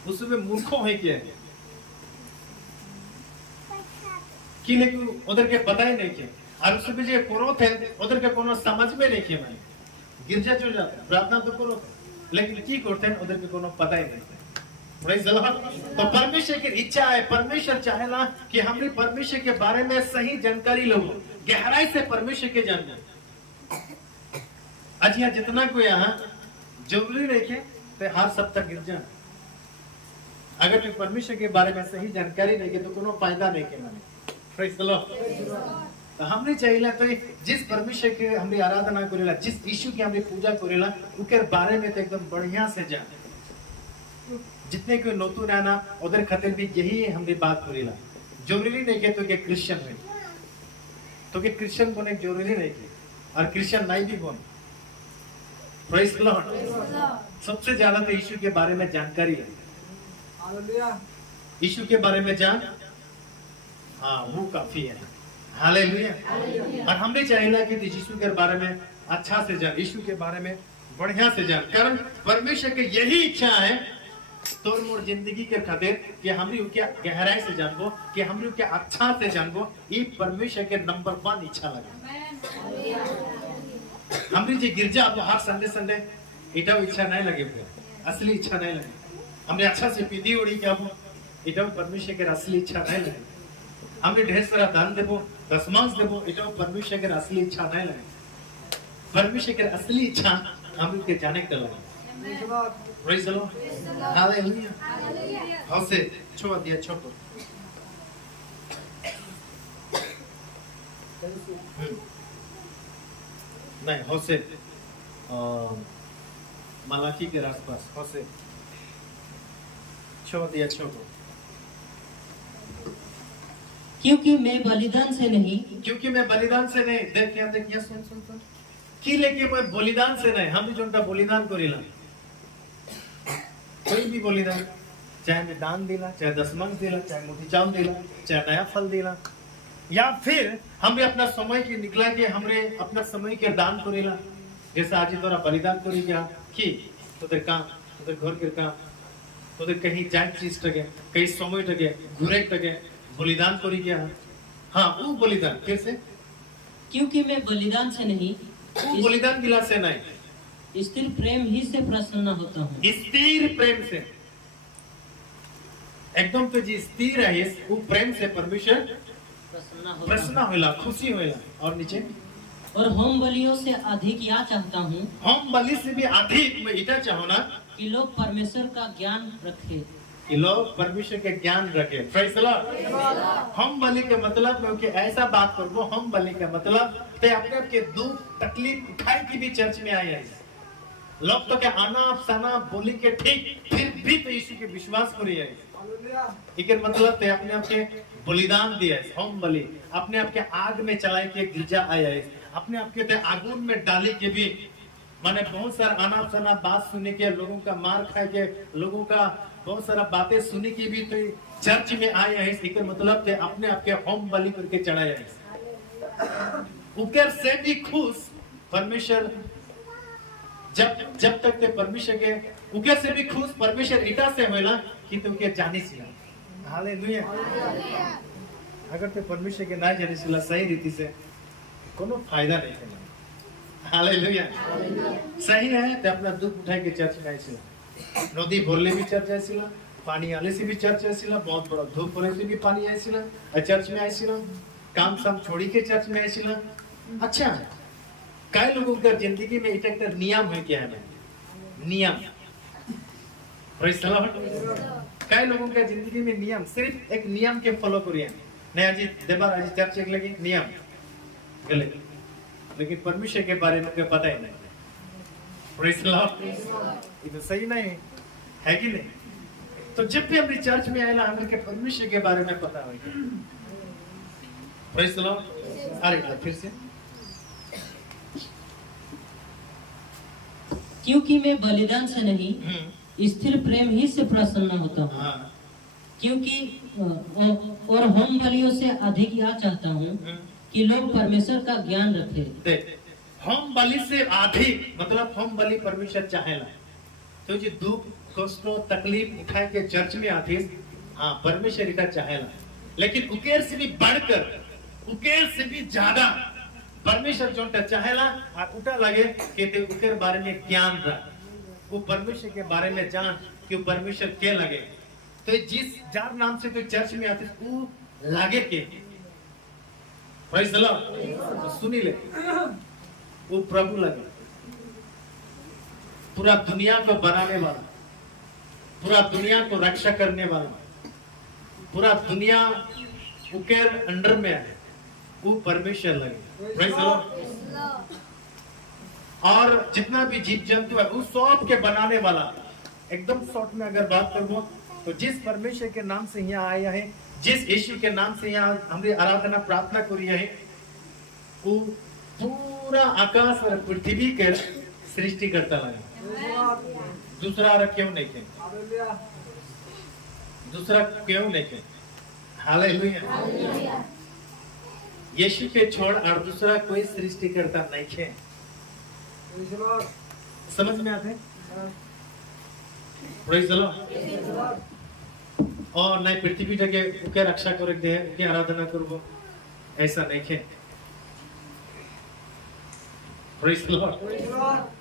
उसमें मूर्खों है क्या कि लेकिन उधर के पता ही नहीं किया, और उसमें जो करो थे उधर के कोनो समझ में नहीं किया। मैंने गिरजा चल जाता प्रार्थना तो करो लेकिन की करते हैं उधर के कोनो पता ही नहीं। Praise the Lord. तो परमेश्वर की इच्छा है, परमेश्वर चाहेला कि हमने परमेश्वर के बारे में सही जानकारी लो, गहराई से परमेश्वर के जानना। आज यहाँ जितना कोई यहाँ जरूरी नहीं है तो हर सप्ताह गिरजा, अगर मैं परमेश्वर के बारे में सही जानकारी नहीं है तो कोनो फायदा नहीं के माने। Praise the Lord. तो हमने चाहिए तो जिस परमेश्वर के हमने आराधना करेला, जिस यीशु की हमने पूजा करेला उनके बारे में तो एकदम बढ़िया से जान। जितने कोई नतून आना उधर खातिर भी यही हमने बात करेला। जरूरी नहीं के तो के क्रिश्चियन है तो के क्रिश्चियन बने जरूरी नहीं के, और क्रिश्चियन नहीं भी बन। Praise the Lord. सबसे ज्यादा तो यीशु के बारे में जानकारी है, यीशु के बारे में जान, हाँ वो काफी है। हालेलुया। और हमने चाहिए कि यीशु के बारे में अच्छा से जान, यीशु के बारे में बढ़िया से जान, कारण परमेश्वर की यही इच्छा है तोर मोर जिंदगी के खातिर कि हमने क्या गहराई से जानबो, कि हमने क्या अच्छा से जानबो। ये परमेश्वर के नंबर 1 इच्छा लगे। हमने जो गिरजा अब हर संडे इटा इच्छा नहीं लगे, असली इच्छा नहीं लगे। हमने अच्छा से पीधी उड़ी क्या इटा परमेश्वर के असली इच्छा नहीं लगे। हमने ढेर सारा दान देबो, दशमांश देबो, इटा परमेश्वर के असली इच्छा नहीं लगे। परमेश्वर के असली इच्छा हम के जाने के लगे। Praise the lord, hallelujah. हौसे छोड़ दिया छोटो। नहीं हौसे मलाकी के आसपास हौसे छोड़ दिया छोटो। क्योंकि मैं बलिदान से नहीं, क्योंकि मैं बलिदान से नहीं, देखिए सुन कि लेके मैं बलिदान से नहीं। हम जो बलिदान करेला कोई भी बलिदान, चाहे मैं दान दिला, चाहे दशमांश दिला, चाहे मोटी चावल दिला, चाहे नया फल दिला, या फिर हमने अपना समय के निकला के हमने अपना समय के दान करेला। जैसे आज तोरा बलिदान करी गया कि तोদের काम, तोদের घर के काम, तोদের कहीं जाए चीज टगे, कहीं समय टगे, घूरे टगे, बलिदान करी गया। हाँ वो बलिदान फिर से, क्योंकि मैं बलिदान से नहीं, वो बलिदान गिला से नहीं, स्थिर प्रेम ही से प्रसन्न होता हूँ। स्थिर प्रेम से, एकदम तो जी स्थिर है वो प्रेम से परमेश्वर प्रसन्न होला, खुशी होला। और नीचे, और होम बलियों से अधिक यह चाहता हूँ, होम बलि से भी अधिक मैं इतना चाहूँ ना कि लोग परमेश्वर का ज्ञान रखे, कि लोग परमेश्वर के ज्ञान रखे। Praise the Lord. हम बलि के मतलब में कि ऐसा बात करो, हम बलि का मतलब ते अपने आपके दुख तकलीफ उठाई की भी चर्च में आए हैं लोग। तो क्या आना अफसाना बोली के ठीक फिर भी तो यीशु के विश्वास करी है। इके मतलब ते अपने आपके बलिदान दिया है, हम बलि अपने आपके आग में चलाए के गिरजा आया है, अपने आपके ते आगुन में डाली के भी माने बहुत सारा आना अफसाना बात सुने के, लोगों का मार खाए के, लोगों का बहुत सारा बातें सुनी की भी तो चर्च में आए हैं। इसका मतलब थे अपने आपके होम बलि करके चढ़ाया है। उकर से भी खुश परमेश्वर, जब तक ते परमेश्वर के उकर से भी खुश परमेश्वर इटा से होला कि तू के जानी सिला। हालेलुया। अगर ते परमेश्वर के ना जानी सिला सही रीति से कोनो फायदा नहीं है। हालेलुया। सही है ते अपना दुख उठाए के चर्च में आइसिला, नदी भरले भी चर्च आइसिला, पानी आले से भी चर्च आइसिला, बहुत बड़ा धूप होने से भी पानी आइसिला, चर्च में आइसिला, काम साम छोड़ी के चर्च में आइसिला। अच्छा कई लोगों का जिंदगी में एक नियम है, क्या है नियम। Praise the Lord. कई लोगों का जिंदगी में नियम, सिर्फ एक नियम के फॉलो करिए। नहीं आज देवर आज चर्च एक लगी नियम गलत, लेकिन परमेश्वर के बारे में कोई पता ही नहीं। Praise the Lord. ये तो सही नहीं है कि नहीं। तो जब भी अपनी चर्च में आएला हमें के परमेश्वर के बारे में पता होगा। Praise the Lord. अरे फिर से, क्योंकि मैं बलिदान से नहीं, स्थिर प्रेम ही से प्रसन्न होता हूँ, हाँ क्योंकि और होम बलियों से अधिक यह चाहता हूँ कि लोग परमेश्वर का ज्ञान रखें। देख, हम बलि से अधिक मतलब हम बलि परमेश्वर चाहेला तो जो दुख कष्ट तकलीफ उठाए के चर्च में आती हाँ परमेश्वर इटा चाहेला, लेकिन उकेर से भी बढ़कर उकेर से भी ज्यादा परमेश्वर जो चाहेला और उठा लगे कि ते उकेर बारे में ज्ञान रख, वो परमेश्वर के बारे में जान कि वो परमेश्वर के लगे। तो जिस जार नाम से तो चर्च में आते वो लागे के प्रेज़ द लॉर्ड, सुनी ले वो प्रभु लगे, पूरा दुनिया को बनाने वाला, पूरा दुनिया को रक्षा करने वाला, पूरा दुनिया उकेर अंडर में है, वो परमेश्वर लगे। Praise the Lord. और जितना भी जीव जंतु है उस सब के बनाने वाला, एकदम शॉर्ट में अगर बात करूं तो जिस परमेश्वर के नाम से यहाँ आया है, जिस यीशु के नाम से यहाँ हमने आराधना प्रार्थना करी है, वो पूरा आकाश और पृथ्वी के सृष्टि करता लगा। दूसरा और क्यों नहीं के, दूसरा क्यों नहीं के, हालेलुया। यीशु के छोड़ और दूसरा कोई सृष्टि करता नहीं के। समझ में आते? Praise the Lord. और नहीं पृथ्वी के उके रक्षा करे दे, उके आराधना करबो, ऐसा नहीं है। Praise the Lord.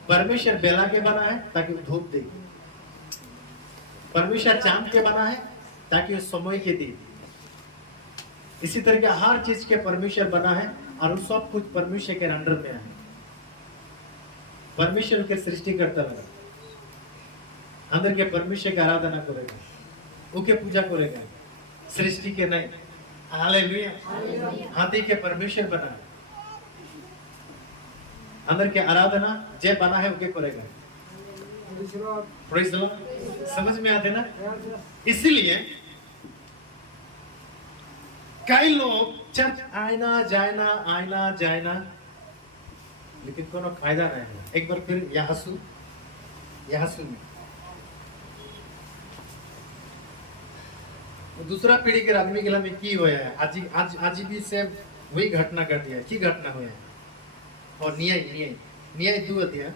परमेश्वर बेला के बना है ताकि वो धूप दे, परमेश्वर चांद के बना है ताकि वो समय के दे। इसी तरह हर चीज के परमेश्वर बना है और सब कुछ परमेश्वर के अंडर में है। परमेश्वर के सृष्टि करता लगा, अंदर के परमेश्वर की आराधना करेगा, उके पूजा करेगा, सृष्टि के नहीं। हालेलुया। हाथी के परमेश्वर बना है, अंदर के आराधना जे बना है उके करेगा। Praise the Lord. समझ में आते ना? इसलिए कई लोग चर्च आना जाना लेकिन कोनो फायदा नहीं है। एक बार फिर यहाँ सुन दूसरा पीढ़ी के आदमी के में की होया है, आज भी से वही घटना कर दिया। की घटना होया है? और न्याय 2 अध्याय,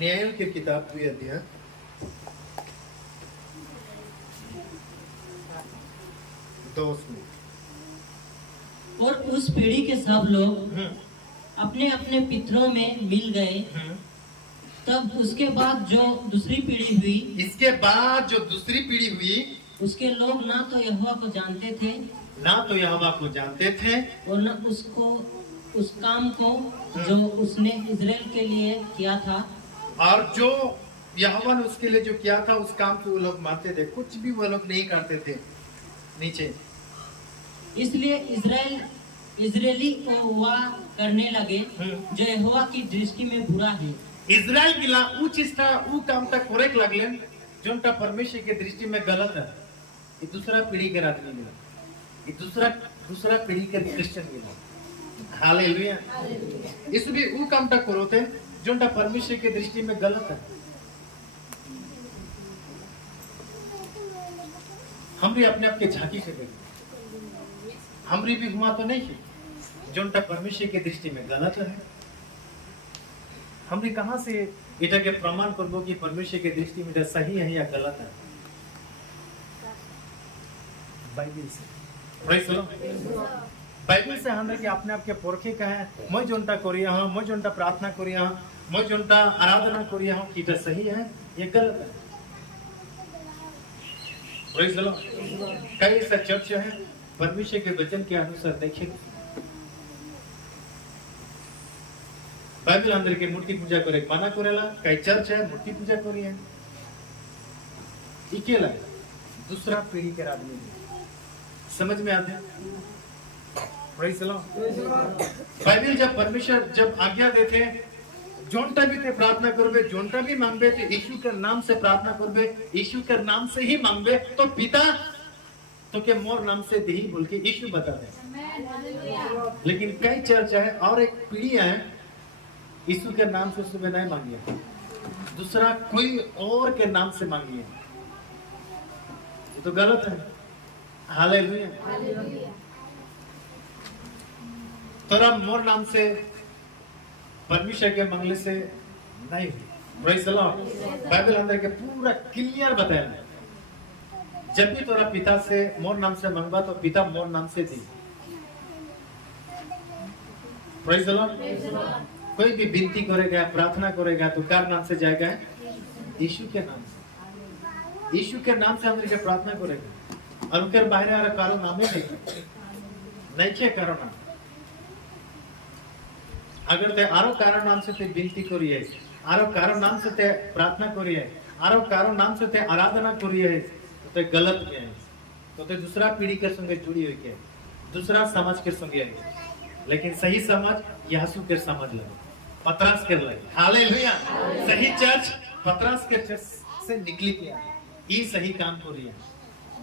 न्यायों की किताब 2 अध्याय 2 में। और उस पीढ़ी के सब लोग अपने अपने पितरों में मिल गए। तब उसके बाद जो दूसरी पीढ़ी हुई, इसके बाद जो दूसरी पीढ़ी हुई, उसके लोग ना तो यहोवा को जानते थे, और न उसको उस काम को जो उसने इजराइल के लिए किया था, और जो यहोवा ने उसके लिए जो किया था उस काम को वो लोग मानते थे, कुछ भी वो लोग नहीं करते थे। नीचे इसलिए इजरायली को वह करने लगे जो यहोवा की दृष्टि में बुरा है। इजराइल गिला ऊ चीजटा ऊ कामटा करेक्ट लागले जोनटा परमेश्वर के दृष्टि में गलत है। ये दूसरा पीढ़ी के आदमी गिला, ये दूसरा पीढ़ी के क्रिश्चियन गिला। हालेलुया। इस भी ऊ कामटा करोते जोनटा परमेश्वर के दृष्टि में गलत है। हम भी अपने आप के झांकी से देखें, हमरी भी हुआ तो नहीं है जोनटा परमेश्वर के दृष्टि में गलत है। हमने कहां से इटा के प्रमाण करबो कि परमेश्वर के दृष्टि में सही है या गलत है? बाइबल से। Praise the lord. बाइबल से हम कि अपने आप के पोरखे का है, मैं जोनटा करिया हूं, मैं जोनटा प्रार्थना करिया हूं, मैं जोनटा आराधना करिया हूं, कि सही है या गलत है? Praise the Lord. कई ऐसा चर्च है परमेश्वर के वचन के अनुसार देखिए, बाइबल अंदर के मूर्ति पूजा करे माना करेला, कई चर्च है मूर्ति पूजा करी है। इकेला दूसरा पीढ़ी के आदमी समझ में आते हैं। Praise the lord. बाइबल जब परमेश्वर जब आज्ञा देते जोनटा भी ते प्रार्थना करबे, जोनटा भी मांगबे तो यीशु के नाम से प्रार्थना करबे, यीशु के नाम से ही मांगबे तो पिता तो के मोर नाम से दही बोल के यीशु बता दे। लेकिन कई चर्च है और एक पीढ़ी है यीशु के नाम से सुबह नहीं मांगिए, दूसरा कोई और के नाम से मांगिए, ये तो गलत है। हालेलुया। तोरा मोर नाम से परमेश्वर के मंगले से नहीं हुई। Praise the lord. बाइबल अंदर के पूरा क्लियर बताया, जब भी तोरा पिता से मोर नाम से मंगवा तो पिता मोर नाम से दी। Praise the Lord. कोई भी विनती करेगा, प्रार्थना करेगा तो कार नाम से जाएगा? यीशु के नाम से। यीशु के नाम से हम के प्रार्थना करेगा और उनके बाहर आ कारो नामे नहीं के करो नाम। अगर ते आरो कारो नाम से ते विनती करिए, आरो कारो नाम से ते प्रार्थना करिए, आरो कारो नाम से ते आराधना करिए तो ते गलत है, तो ते दूसरा पीढ़ी के संगे जुड़ी हुई के, दूसरा समाज के संगे है। लेकिन सही समझ यीशु के समझ ले, पतरस के लगे। हालेलुया। सही चर्च पतरस के चर्च से निकली के ये सही काम हो रही है।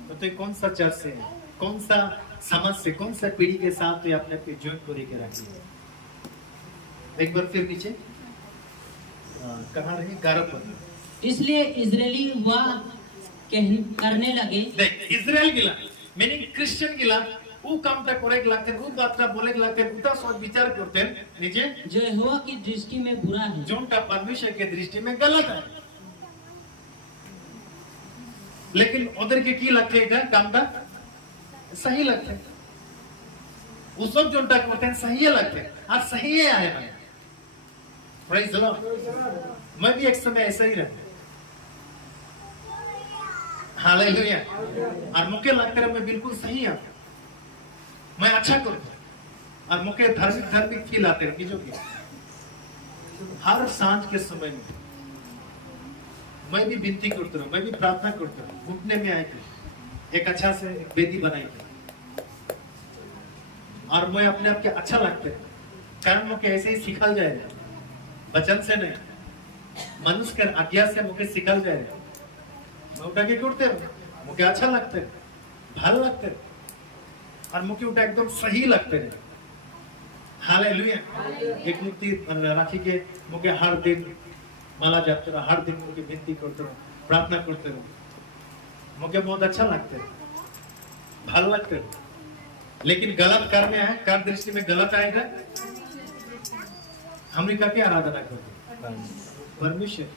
तो ते कौन सा चर्च से, कौन सा समाज से, कौन सा पीढ़ी के साथ तो अपने पे ज्वाइन करी के रखी है। एक बार फिर नीचे कहाँ रहे? 11 पर। इसलिए इजरायली वह करने लगे। देख, इजराइल गिला मीनिंग क्रिश्चियन गिला वो कामटा करेक्ट लगते हैं, वो बातटा बोले लगते हैं, उता सोच विचार करते हैं नीचे जो यहोवा की दृष्टि में बुरा है, जोनटा परमेश्वर के दृष्टि में गलत है। लेकिन उधर के की लगते हैं कामटा सही लगते हैं, वो सब जोनटा करते हैं सही लगते हैं और सही है आए भाई। Praise the Lord. मैं भी एक समय ऐसा ही रहा। हालेलुया। और मुझे लगता है मैं बिल्कुल सही हूं, मैं अच्छा करता और मुझे धार्मिक फील आते हैं जो हर सांझ के समय में मैं भी विनती करता हूँ, मैं भी प्रार्थना करता हूँ। घुटने में आए थे एक अच्छा से वेदी बनाई थी और मैं अपने आप के अच्छा लगता है, कारण मुझे ऐसे ही सिखल जाएगा, वचन से नहीं, मनुष्य के आज्ञा से मुझे सिखल जाएगा। मैं उठा के करते हूँ, मुझे अच्छा लगता है, भाल लगता है और मुझे उठा एकदम सही लगते हैं। हालेलुया। एक मूर्ति राखी के मुझे हर दिन माला जाते रहा, हर दिन मुझे विनती करते रहो, प्रार्थना करते रहो, मुझे बहुत अच्छा लगता है, भाल लगता है। लेकिन गलत करने है, कर दृष्टि में गलत आएगा। हमने क्या क्या आराधना करते परमेश्वर।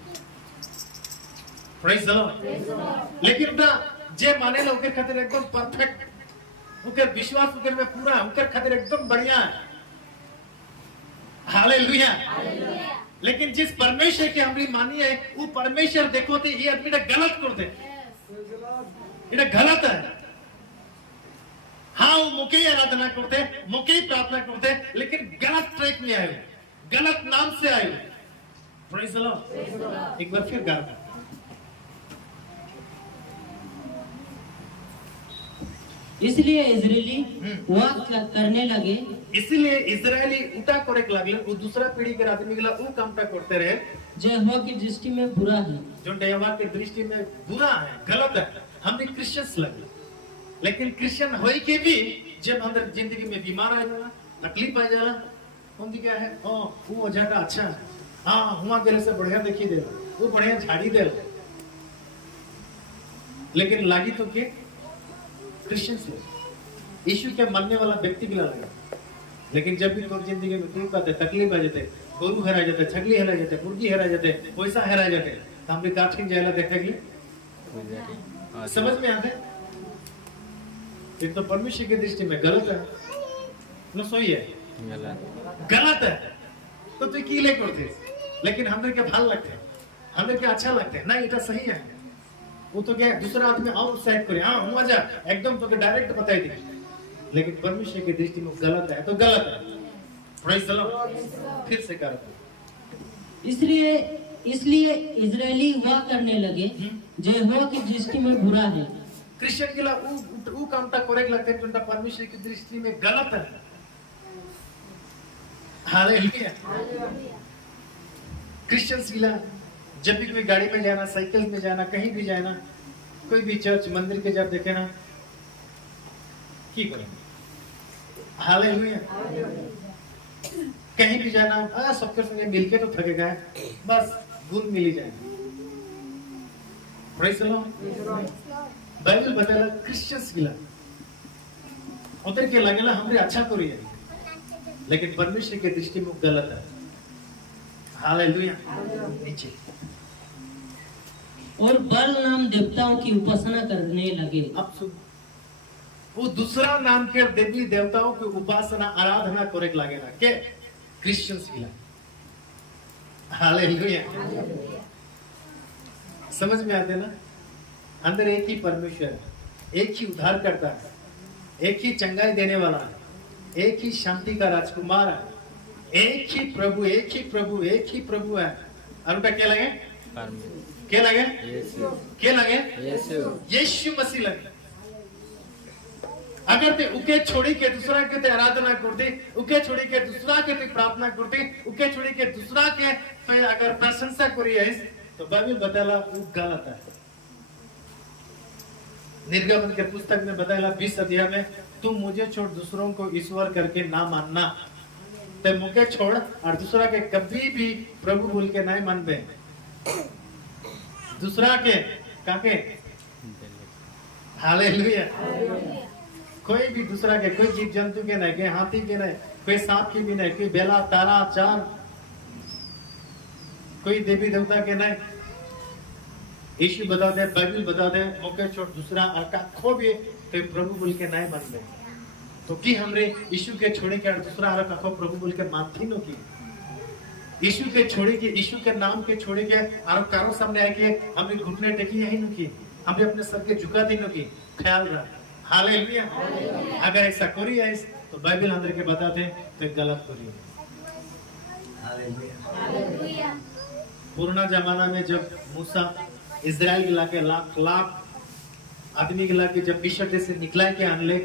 Praise the Lord. लेकिन उनका जे माने लोग के खातिर एकदम परफेक्ट, उनके विश्वास उनके में पूरा, उनके खातिर एकदम बढ़िया है। हालेलुया। लेकिन जिस परमेश्वर की हमरी मानी है वो परमेश्वर देखो तो ये आदमी गलत करते, ये गलत है। हाँ वो मुके आराधना करते, मुके प्रार्थना करते, लेकिन गलत ट्रैक में आए, गलत नाम से आए। Praise the Lord. एक बार फिर गाना। इसलिए इजरायली वह करने लगे। इसलिए इजरायली उठा करेक्ट लगले, वो दूसरा पीढ़ी के आदमी गला वो कामटा करते रहे जो यहोवा की दृष्टि में बुरा है, जो यहोवा की दृष्टि में बुरा है, गलत है। हम भी क्रिश्चियंस लगे, लेकिन क्रिश्चियन होई के भी जब अंदर जिंदगी में बीमार आ जाला, तकलीफ आ जाला, कौन दी क्या है? ओ वो जगह अच्छा है, हाँ हुआ गेले से बढ़िया देखी दे, वो बढ़िया झाड़ी दे, लेकिन लागी तो के क्रिश्चियन से यीशु के मानने वाला व्यक्ति भी लगा। लेकिन जब भी तो जिंदगी में दुख आते, तकलीफ आ जाते, गोरू हरा जाते, छगली हरा जाते, मुर्गी हरा जाते, पैसा हरा जाते, तो हम भी काठिन जायला देखेगी। समझ में आते? ये तो परमेश्वर की दृष्टि में गलत है, न सही है, गलत है। तो तू की ले करते, लेकिन हमने के भाल लगते हैं, हमने के अच्छा लगते हैं, नहीं ये सही है। वो तो क्या दूसरा आदमी और उत्साहित करे, हाँ हुआ जा एकदम तो डायरेक्ट बताई दी, लेकिन परमेश्वर की दृष्टि में गलत है तो गलत है। Praise the Lord. फिर से कर। इसलिए इजरायली वह करने लगे जो यहोवा की दृष्टि में बुरा है। क्रिश्चियन के लिए वो कामटा करेक्ट लगते हैं जो परमेश्वर की दृष्टि में गलत है। हालेलुया। क्रिश्चियंस के लिए जब भी कोई गाड़ी में जाना, साइकिल में जाना, कहीं भी जाना, कोई भी चर्च मंदिर के जब देखे ना की करेंगे। हालेलुया। कहीं भी जाना सबके संगे मिलके तो थकेगा बस गुण मिली जाएगा प्रेज द लॉर्ड बाइबल बताला क्रिश्चियंस गिला उधर के लगेला हमरे अच्छा करी है लेकिन परमेश्वर के दृष्टि में गलत है हालेलुया नीचे और बल नाम देवताओं की उपासना करने लगे। अब सुन वो दूसरा नाम के देवी देवताओं की उपासना आराधना करे लगे ना के क्रिश्चियंस गिला हालेलुया समझ में आते ना अंदर एक ही परमेश्वर है एक ही उद्धार करता है एक ही चंगाई देने वाला है एक ही शांति का राजकुमार है एक ही प्रभु है और उनका क्या लगे क्या लगे क्या लगे यीशु मसीह लगे अगर ते उके छोड़ी के दूसरा के ते आराधना करते उके छोड़ी के दूसरा के ते प्रार्थना करते उके छोड़ी के दूसरा के ते अगर प्रशंसा करी है तो बाइबल बताला वो गलत है निर्गमन के पुस्तक में बताया 20 अध्याय में तुम मुझे छोड़ दूसरों को ईश्वर करके ना मानना ते मुझे छोड़ और दूसरा के कभी भी प्रभु बोल के नहीं मानबे दूसरा के काके हालेलुया कोई भी दूसरा के कोई जीव जंतु के नहीं कोई हाथी के नहीं कोई सांप के भी नहीं कोई बेला तारा चांद कोई देवी देवता के नहीं यीशु बता दे बाइबल बता दे मौके छोड़ दूसरा आका खो भी तो प्रभु बोल के नहीं मान दे तो कि हमरे यीशु के छोड़े के दूसरा आका खो प्रभु बोल के मानती नो की यीशु के छोड़े के यीशु के नाम के छोड़े के और कारो सामने आए के हमने घुटने टेकी यही नो की हमने अपने सर के झुका दी नो की ख्याल रहा हालेलुया अगर ऐसा करी है तो बाइबल अंदर के बताते तो गलत करी हालेलुया पुराना जमाना में जब मूसा इजराइल गिला के लाख आदमी गिला के जब मिस्र देश से निकला के आनले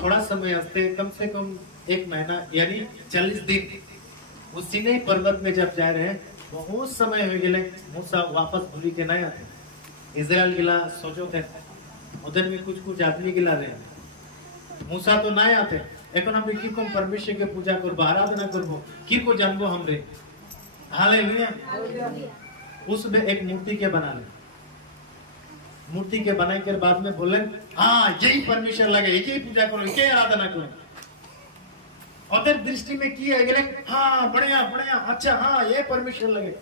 थोड़ा समय हस्ते कम से कम 1 महीना यानी 40 दिन उस सीनै पर्वत में जब जा रहे हैं बहुत समय हो गए मूसा वापस भूली के नहीं आते इजराइल गिला सोचो थे उधर में कुछ आदमी गिला रहे मूसा तो नहीं आते এখন আমরা কি কোন परमेश्वर के पूजा करबो आराधना करबो की को जानबो हमरे हालेलुया उसमें एक मूर्ति के बना ले मूर्ति के बनाए के बाद में बोले हाँ यही परमेश्वर लगे यही पूजा करो यही आराधना करो और दृष्टि में की है गले हाँ बढ़िया बढ़िया अच्छा हाँ ये परमेश्वर लगे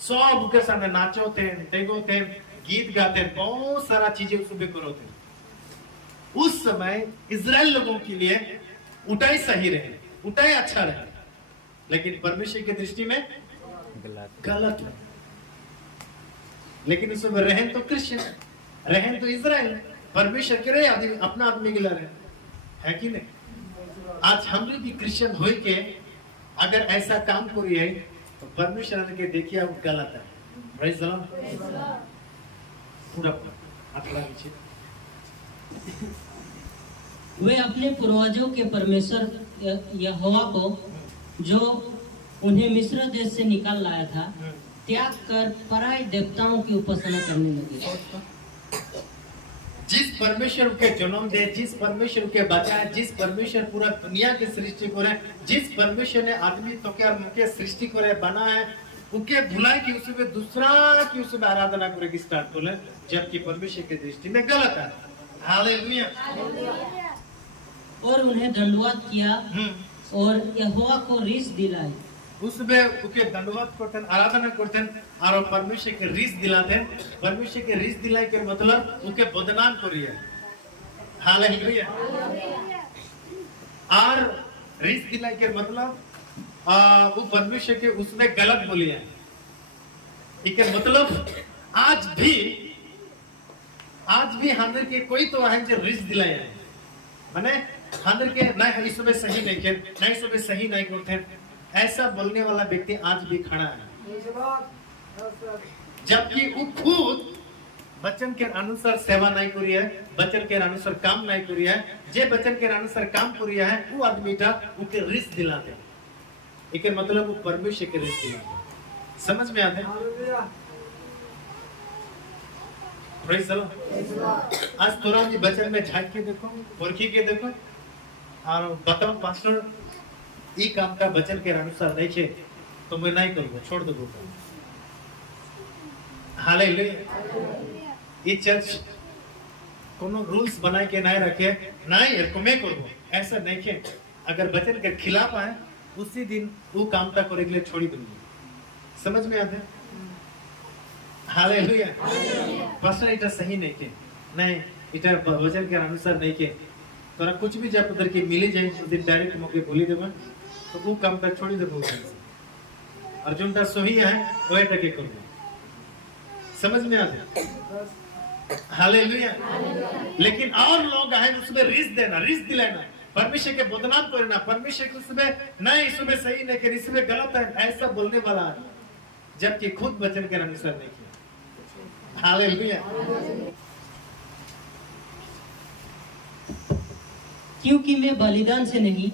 सब के सामने नाचो थे देखो थे गीत गाते बहुत सारा चीजें उसमें करो थे उस समय इजराइल लोगों के लिए उठाई सही रहे उठाई अच्छा रहे लेकिन परमेश्वर की दृष्टि में गलत है लेकिन उसमें रहन तो क्रिश्चियन रहन तो इजराइल परमेश्वर के रहे आदमी अपना आदमी गिला रहे है कि नहीं आज हम भी क्रिश्चियन हो के अगर ऐसा काम करी है तो परमेश्वर के देखिए वो गलत है प्रेज द लॉर्ड पूरा अगला नीचे वे अपने पूर्वजों के परमेश्वर यहोवा को जो उन्हें मिस्र देश से निकाल लाया था त्याग कर पराय देवताओं की उपासना करने लगे जिस परमेश्वर के जन्म दे जिस परमेश्वर के बचाए जिस परमेश्वर पूरा दुनिया की सृष्टि करे जिस परमेश्वर ने आदमी तो क्या मुके सृष्टि करे बना है उनके भुलाए कि उसमें दूसरा की उसमें आराधना करेगी स्टार्ट कर ले जबकि परमेश्वर की दृष्टि में गलत है हालेलुया और उन्हें दंडवत किया और यहोवा को रिस दिलाई उसमें उनके दंडवत करते आराधना करते और परमेश्वर के रिस दिलाते परमेश्वर के रिस दिलाए के मतलब उनके बदनाम करिए हालेलुया और रिस दिलाए के मतलब वो परमेश्वर के उसमें गलत बोली है इसके मतलब आज भी हंदर के कोई तो है जो रिस दिलाए हैं माने हंदर के नहीं इसमें सही नहीं के नहीं इसमें सही नहीं करते ऐसा बोलने वाला व्यक्ति आज भी खड़ा है जबकि वो खुद वचन के अनुसार सेवा नहीं करी है वचन के अनुसार काम नहीं करी है जे वचन के अनुसार काम करी है वो आदमी टा उनके रिस दिलाते इसके मतलब वो परमेश्वर के रिस दिलाते समझ में आते प्रेज द लॉर्ड आज थोड़ा भी वचन में झांक के देखो परखी के देखो और बताओ पास्टर ई काम का वचन के अनुसार नहीं खे तो मैं नहीं करूँगा, छोड़ दो। हालेलुया। ये चर्च कोनो रूल्स बना के नहीं रखे, नहीं इनको मैं करूँ ऐसा नहीं खे। अगर वचन के खिलाफ आए उसी दिन वो काम का करे के लिए छोड़ी दूंगी। समझ में आते? हालेलुया। पास्टर इटा सही नहीं के, नहीं इटा वचन के अनुसार नहीं के, तोरा कुछ भी जब उधर के मिली जाए उस दिन डायरेक्ट मौके बोली देबा तो वो काम का छोड़ी देबो। और जोनटा सही है वही टके करो। समझ में आते? हालेलुया। लेकिन और लोग हैं उसमें रिस्क देना, रिस्क दिलाना, परमेश्वर के बदनाम करना, परमेश्वर के उसमें नहीं, इसमें सही नहीं कर, इसमें गलत है, ऐसा बोलने वाला है, जबकि खुद वचन के अनुसार नहीं किया। हालेलुया। क्योंकि मैं बलिदान से नहीं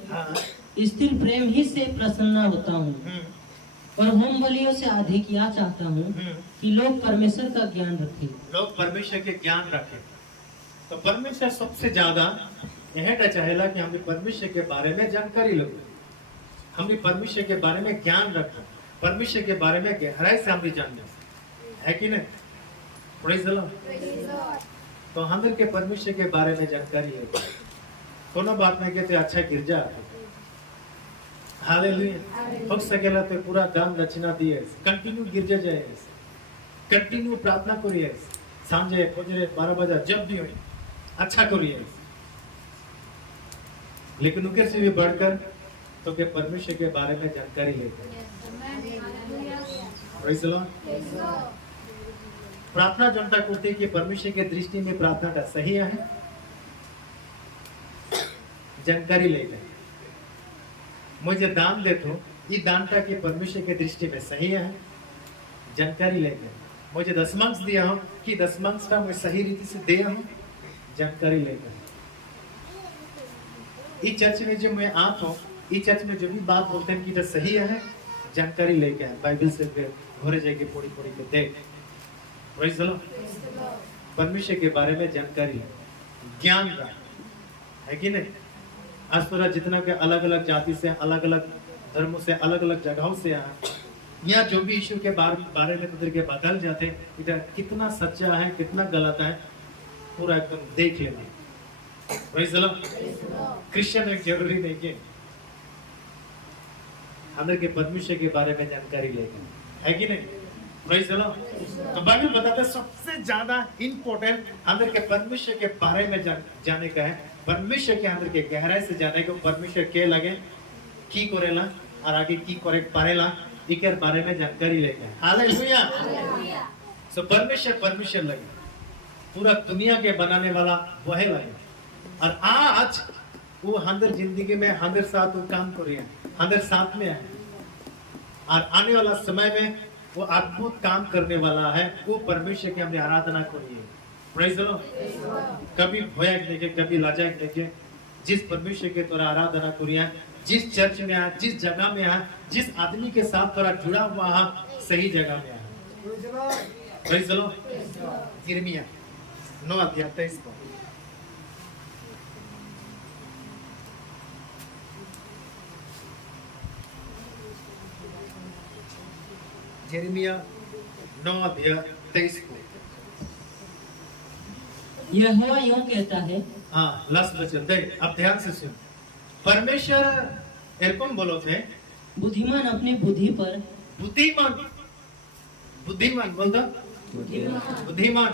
स्थिर प्रेम ही से प्रसन्न होता हूँ और होम बलियों से अधिक यह चाहता हूँ कि लोग परमेश्वर का ज्ञान रखें। लोग परमेश्वर के ज्ञान रखें। तो परमेश्वर सबसे ज्यादा यह चाहेला कि हमें परमेश्वर के बारे में जानकारी लो, हमें परमेश्वर के बारे में ज्ञान रखें, परमेश्वर के बारे में गहराई से हमें जानना है कि नहीं? Praise the Lord. तो हमें के परमेश्वर के बारे में जानकारी है, कोनो बात नहीं कहते अच्छा गिरजा। हालेलुया। हो सकेला तो पूरा दान दक्षिणा दिए, कंटिन्यू गिरजा जाए, कंटिन्यू प्रार्थना करिए, सांझे फजरे 12 बजे जब भी हो अच्छा करिए। लेकिन उनके से भी बढ़कर तो के परमेश्वर के बारे में जानकारी लेते हैं। Praise the Lord. प्रार्थना जनता करती है कि परमेश्वर के दृष्टि में प्रार्थना का सही है, जानकारी लेते हैं। मुझे दान देते हो, ये दान का कि परमेश्वर के दृष्टि में सही है, जानकारी लेते हैं। मुझे दशमांश दिया हूं कि दशमांश का मैं सही रीति से दिया हूं, जानकारी लेते हैं। इस चर्च में जो मैं आता हूँ, इस चर्च में जो भी बात बोलते हैं कि तो सही है, जानकारी लेके आए, बाइबल से घरे जाके पढ़ी के देख। Praise the Lord. परमेश्वर के बारे में जानकारी, ज्ञान है कि नहीं? आज पूरा जितना के अलग अलग जाति से, अलग अलग धर्मों से, अलग अलग जगहों से आए, यहाँ जो भी यीशु के बारे में तो के बदल जाते हैं, इधर कितना सच्चा है कितना गलत है पूरा एकदम देख लेना। Praise the Lord. क्रिश्चियन एक जरूरी नहीं कि हमें के परमेश्वर के बारे में जानकारी लेकर, है कि नहीं? Praise the Lord. तो बाइबल बताता है सबसे ज्यादा इंपॉर्टेंट हमें के परमेश्वर के बारे में जाने का है, परमेश्वर के अंदर के गहराई से जाने को, परमेश्वर के लगे की करेला और आगे की करे पारेला, इकर बारे में जानकारी लेके। हालेलुया। सो परमेश्वर लगे, पूरा दुनिया के बनाने वाला वही लगे, और आज वो हमारे जिंदगी में हमारे साथ वो काम कर रहे हैं, हमारे साथ में है, और आने वाला समय में वो अद्भुत काम करने वाला है। वो परमेश्वर की हमने आराधना करिए। Praise the Lord. कभी भय देखे, कभी लाजा देखे, जिस परमेश्वर के तोरा आराधना करिए, जिस चर्च में है, जिस जगह में है, जिस आदमी के साथ तोरा जुड़ा हुआ है, सही जगह में है। Praise the Lord. यिर्मयाह 9 अध्याय 23 को यिर्मयाह 9 अध्याय 23 को यहोवा यूं कहता है। हाँ, लास्ट वचन देख, अब ध्यान से सुन। परमेश्वर एरकम बोलो थे, बुद्धिमान अपनी बुद्धि पर, बुद्धिमान बोलता, बुद्धिमान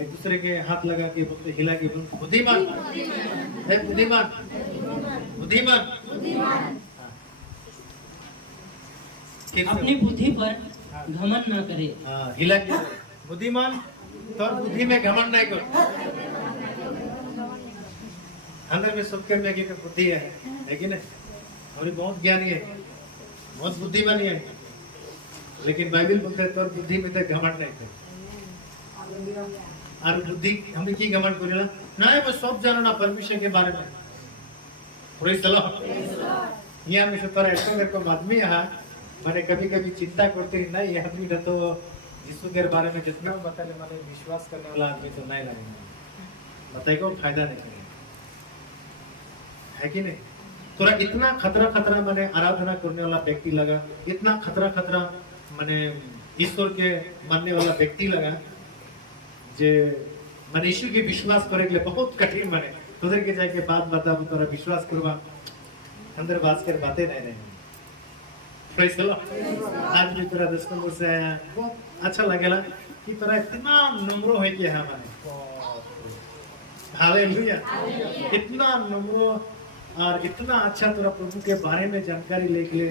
एक दूसरे के हाथ लगा के बोलते, हिला के बोलते, बुद्धिमान, बुद्धिमान। अपनी बुद्धि पर घमंड ना करे। हिला के बुद्धिमान, तो बुद्धि में घमंड नहीं कर। अंदर में सबके में एक बुद्धि है कि नहीं? और बहुत ज्ञानी है, बहुत बुद्धिमानी है, लेकिन बाइबल बोलते है तोर बुद्धि में तो घमंड नहीं कर। और बुद्धि हमें की घमंड करेला नहीं, वो सब जानो ना परमेश्वर के बारे में। Praise the Lord. यहाँ में से तोरा ऐसा मेरे को आदमी है, मैंने कभी चिंता करती रही नहीं आदमी तो यीशु के बारे में जितना बता ले, मैंने विश्वास करने वाला आदमी तो नहीं लगेगा, बताइए को फायदा नहीं करेगा, है कि नहीं? तोरा इतना खतरा खतरा माने आराधना करने वाला व्यक्ति लगा, इतना खतरा खतरा माने ईश्वर के मानने वाला व्यक्ति लगा जे माने यीशु के विश्वास करे के लिए बहुत कठिन माने तोदर के जाके बात बता तोरा विश्वास करवा अंदर बात कर बातें नहीं प्रेज द लॉर्ड। आज भी तोरा 10 नंबर से आया, बहुत अच्छा लगेला कि तोरा इतना नम्र है कि हमारे हालेलुया, इतना नम्र और इतना अच्छा तोरा प्रभु के बारे में जानकारी लेके ले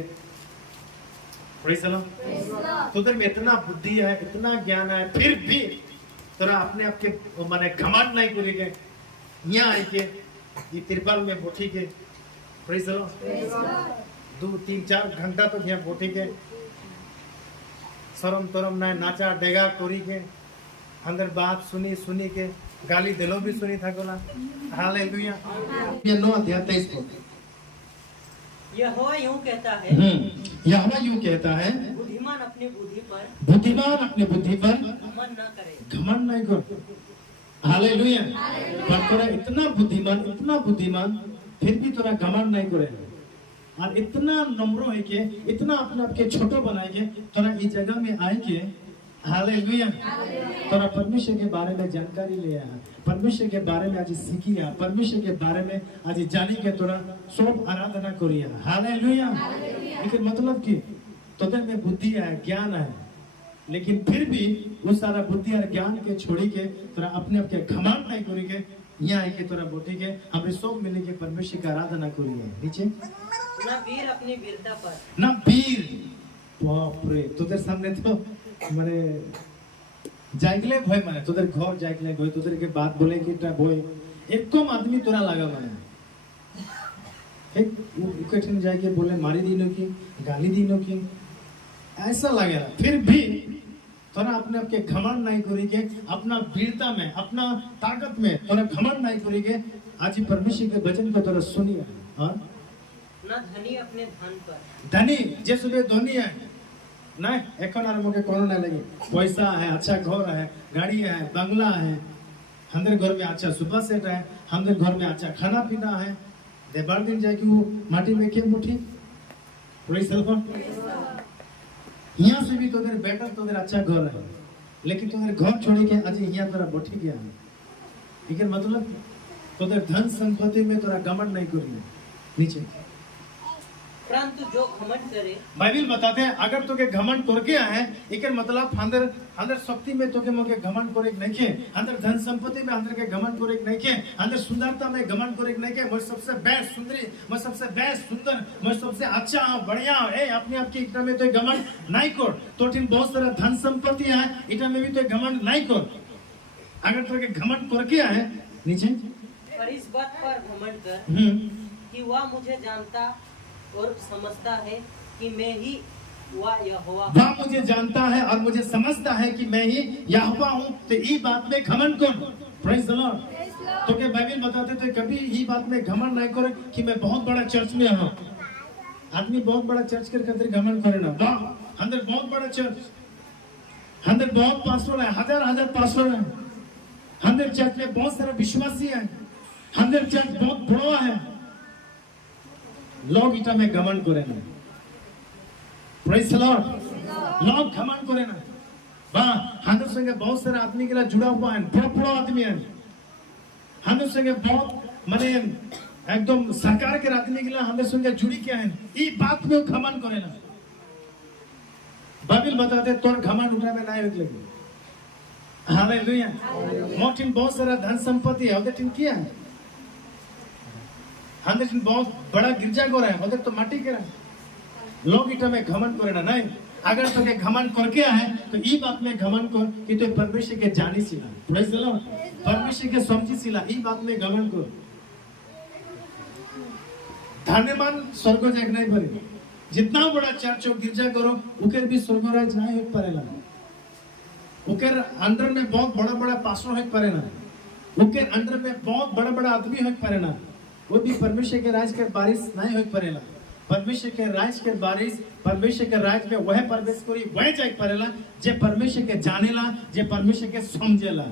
प्रेज द लॉर्ड। तोदर में इतना बुद्धि है, इतना ज्ञान है, फिर भी तोरा अपने आप के माने घमंड नहीं करेगे, यहाँ आके ये तिरपाल में बैठी के प्रेज द लॉर्ड 2-3-4 घंटा तो यहाँ बैठी के शरम तरम ना नाचा डेगा करी के अंदर बात सुनी सुनी के गाली दिलो भी सुनी था गोला हालेलुया। ये 9 अध्याय 23 पद यहोवा यूं कहता है, यहोवा यूं कहता है, बुद्धिमान अपनी बुद्धि पर घमंड न करे, घमंड नहीं कर। हालेलुया। पर तोरा इतना बुद्धिमान फिर भी तोरा घमंड नहीं करे और इतना नम्र है के इतना अपने आप के छोटो बनाए के तोरा इस जगह में आए के हालेलुया तोरा परमेश्वर के बारे में जानकारी ले आया, परमेश्वर के बारे में आज सीखी है, परमेश्वर के बारे में आज जानी के तोरा सब आराधना करिया हालेलुया। लेकिन मतलब कि तोदर में बुद्धि है, ज्ञान है, लेकिन फिर भी उस सारा बुद्धि और ज्ञान के छोड़ी के तोरा अपने आप के घमंड नहीं करी के यहाँ आके तोरा बोटी के हमरे सब मिले के परमेश्वर की आराधना करिए। नीचे ना वीर अपनी वीरता पर, ना वीर बाप रे तोदर सामने तो माने जाइगले भय माने तोदर घर जाइगले भय तोदर के बात बोले कि टा भय एकदम आदमी तोरा लगा माने एक कठिन जाके बोले मारी दिनो की गाली दिनो की ऐसा लगे ना, फिर भी तोरा अपने आप के घमंड नहीं करी के अपना वीरता में अपना ताकत में तोरा घमंड नहीं करी के आज परमेश्वर के वचन को तोरा सुनिए। और ना धनी अपने धन पर, धनी जे सुबह धनी है नहीं एखन आर मोके कोनो ना लगे, पैसा है, अच्छा घर है, गाड़ी है, बंगला है, हमरे घर में अच्छा सुपर सेट है, हमरे घर में अच्छा खाना पीना है, देवार दिन जाके वो माटी में के मुट्ठी प्रेज द लॉर्ड। यहाँ से भी तोदर बेटर तोदर अच्छा घर है, लेकिन तोदर घर छोड़ी के आज यहाँ तोरा बैठी गया है, लेकिन मतलब तोदर धन संपत्ति में तोरा घमंड नहीं करिए। नीचे परंतु जो घमंड करे, बाइबल बताते हैं अगर तोके घमंड करके आए एकर मतलब अंदर शक्ति में तोके मोके घमंड करे नहीं के, अंदर धन संपत्ति में अंदर के घमंड करे नहीं के, अंदर सुंदरता में घमंड करे नहीं के, मैं सबसे बेस्ट सुंदरी, मैं सबसे बेस्ट सुंदर, मैं सबसे अच्छा हूं बढ़िया है अपने आप की इतना में तो घमंड नहीं कर। तो बहुत सारा धन संपत्ति है इतना में भी तो घमंड नहीं कर। अगर तोके घमंड करके आए नीचे पर इस बात पर घमंड कर कि वह मुझे जानता और समझता है कि मैं ही वह मुझे जानता है और मुझे समझता है कि मैं ही यहोवा हूँ, तो ये बात में घमंड कर। Praise the Lord. तो क्या बाइबल बताते थे कभी ये बात में घमंड नहीं करे कि मैं बहुत बड़ा चर्च में हूँ। आदमी बहुत बड़ा चर्च कर खातिर घमंड करे ना, वाह अंदर बहुत बड़ा चर्च, अंदर बहुत पास्टर है, हजार पास्टर है, अंदर चर्च में बहुत सारा विश्वासी है, अंदर चर्च बहुत बड़ा है, लोग इटा में घमंड करे ना। Praise the Lord. लोग घमंड करे ना, वाह हम संगे बहुत सारे आदमी के लिए जुड़ा हुआ है, बड़ा आदमी है, हम संगे बहुत माने एकदम सरकार के आदमी के लिए हम संगे जुड़ी क्या है, ये बात में घमंड करे ना। बाइबल बताते तोर घमंड उठा में नहीं लगे। हालेलुया। मोटिन बहुत सारा धन संपत्ति है, उधर क्या है, हम बहुत बड़ा गिरजाघर है, उधर तो माटी के रहा। लोग इटा में घमंड करे ना नहीं। अगर तो के घमंड करके आए तो ई बात में घमंड कर कि तो परमेश्वर के जानी सिला, प्रेज द लॉर्ड, परमेश्वर के समझी सिला, ई बात में घमंड कर। धन्यवान स्वर्ग जाग नहीं पड़े, जितना बड़ा चर्च हो गिरजा करो उकर भी स्वर्ग राज नहीं हो पड़ेला, उकर अंडर में बहुत बड़ा पास्टर हो पड़ेला, उकर अंडर में बहुत बड़ा आदमी हो पड़ेला, वो भी परमेश्वर के राज के बारिश नहीं हो पड़ेला। परमेश्वर के राज के बारिश, परमेश्वर के राज में वह प्रवेश करी वह जाए पड़ेला जे परमेश्वर के जानेला, जे परमेश्वर के समझेला।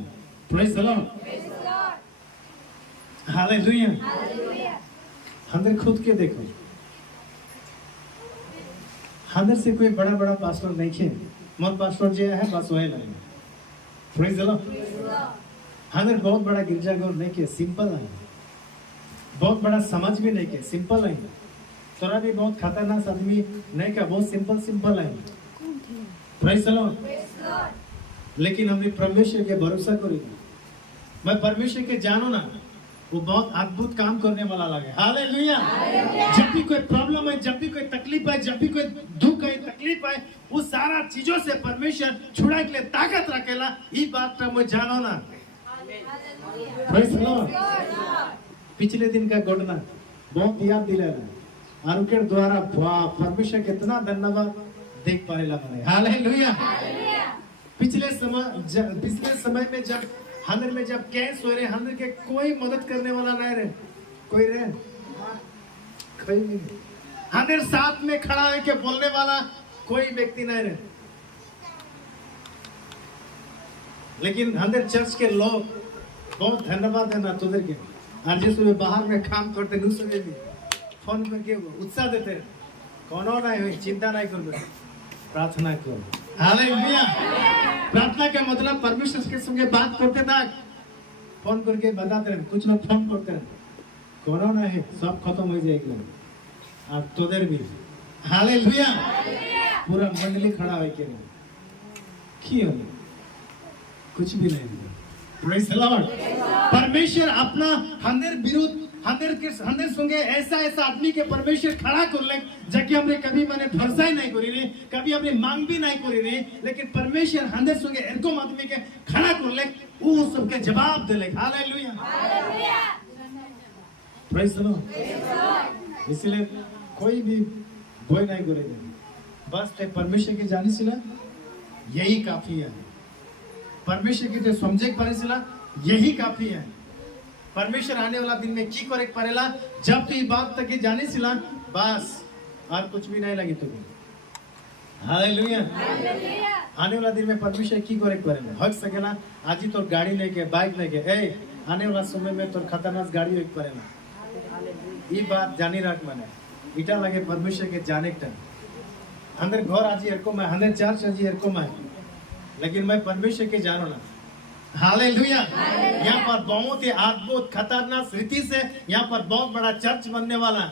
Praise the lord. हालेलुया। अंदर खुद के देखो, अंदर से कोई बड़ा बड़ा पासवर्ड नहीं है, मत पासवर्ड जो है बस वही नहीं। Praise the lord. अंदर बहुत बड़ा गिरजाघर नहीं के, सिंपल है, बहुत बड़ा समझ भी नहीं के, सिंपल है। तोरा भी बहुत खतरनाक आदमी नहीं का, बहुत सिंपल सिंपल है। Praise the Lord. लेकिन हमने परमेश्वर के भरोसा करी, मैं परमेश्वर के जानो ना, वो बहुत अद्भुत काम करने वाला लगे। हालेलुया। जब भी कोई प्रॉब्लम है, जब भी कोई तकलीफ है, जब भी कोई दुख है, तकलीफ है, वो सारा चीजों से परमेश्वर छुड़ा के लिए ताकत रखेला। ये बात तो मैं जानो ना। Praise the Lord. पिछले दिन का घटना बहुत याद दिलाना, और के द्वारा परमेश्वर कितना धन्यवाद देख पाएला मैंने। हालेलुया। पिछले समय में जब हंदर में जब कैस हो रहे, हंदर के कोई मदद करने वाला नहीं रहे, कोई रहे, कोई नहीं। हंदर साथ में खड़ा है के बोलने वाला कोई व्यक्ति नहीं रहे। लेकिन हंदर चर्च के लोग बहुत धन्यवाद है ना तुझे के, और जिस वे बाहर में काम करते नु समय भी फोन करके उत्साह देते, कोनो नहीं, चिंता नहीं करो, प्रार्थना करो। हालेलुया। प्रार्थना का मतलब परमेश्वर के संगे बात करते था, फोन करके बताते रहे। कुछ लोग फोन करते रहे, कोरोना है, सब खत्म हो जाएगा, और तोदर भी। हालेलुया। पूरा मंडली खड़ा हो के क्यों कुछ भी नहीं। Praise the Lord. परमेश्वर अपना हंदर विरुद्ध हंदर संगे ऐसा आदमी के परमेश्वर खड़ा कर ले, जाके हमने कभी मैंने भरोसा ही नहीं करी रे, कभी हमने मांग भी नहीं करी रे, लेकिन परमेश्वर हंदर संगे एरको आदमी के खड़ा कर ले, वो सबके जवाब दे ले। हालेलुया। Praise the Lord. इसलिए कोई भी भय नहीं करेगा, बस ते परमेश्वर के जाने से ना यही काफी है। परमेश्वर की जो समझे पड़ेला यही काफी है। परमेश्वर आने वाला दिन में की करे पड़ेला, जब तो ये बात तक जाने सिला बस, और कुछ भी नहीं लगी तुम्हें। हालेलुया। आने वाला दिन में परमेश्वर की करे पड़ेला, हक सकेला। आज ही तो गाड़ी लेके, बाइक लेके, ए आने वाला समय में तो खतरनाक गाड़ी एक पड़ेला। ये बात जानी रख मैंने, इटा लगे परमेश्वर के जाने का अंदर घर आज एरको में, अंदर चर्च आज एरको में, लेकिन मैं परमेश्वर के जानो ना। हालेलुया। यहाँ पर बहुत ही अद्भुत खतरनाक रीति से यहाँ पर बहुत बड़ा चर्च बनने वाला,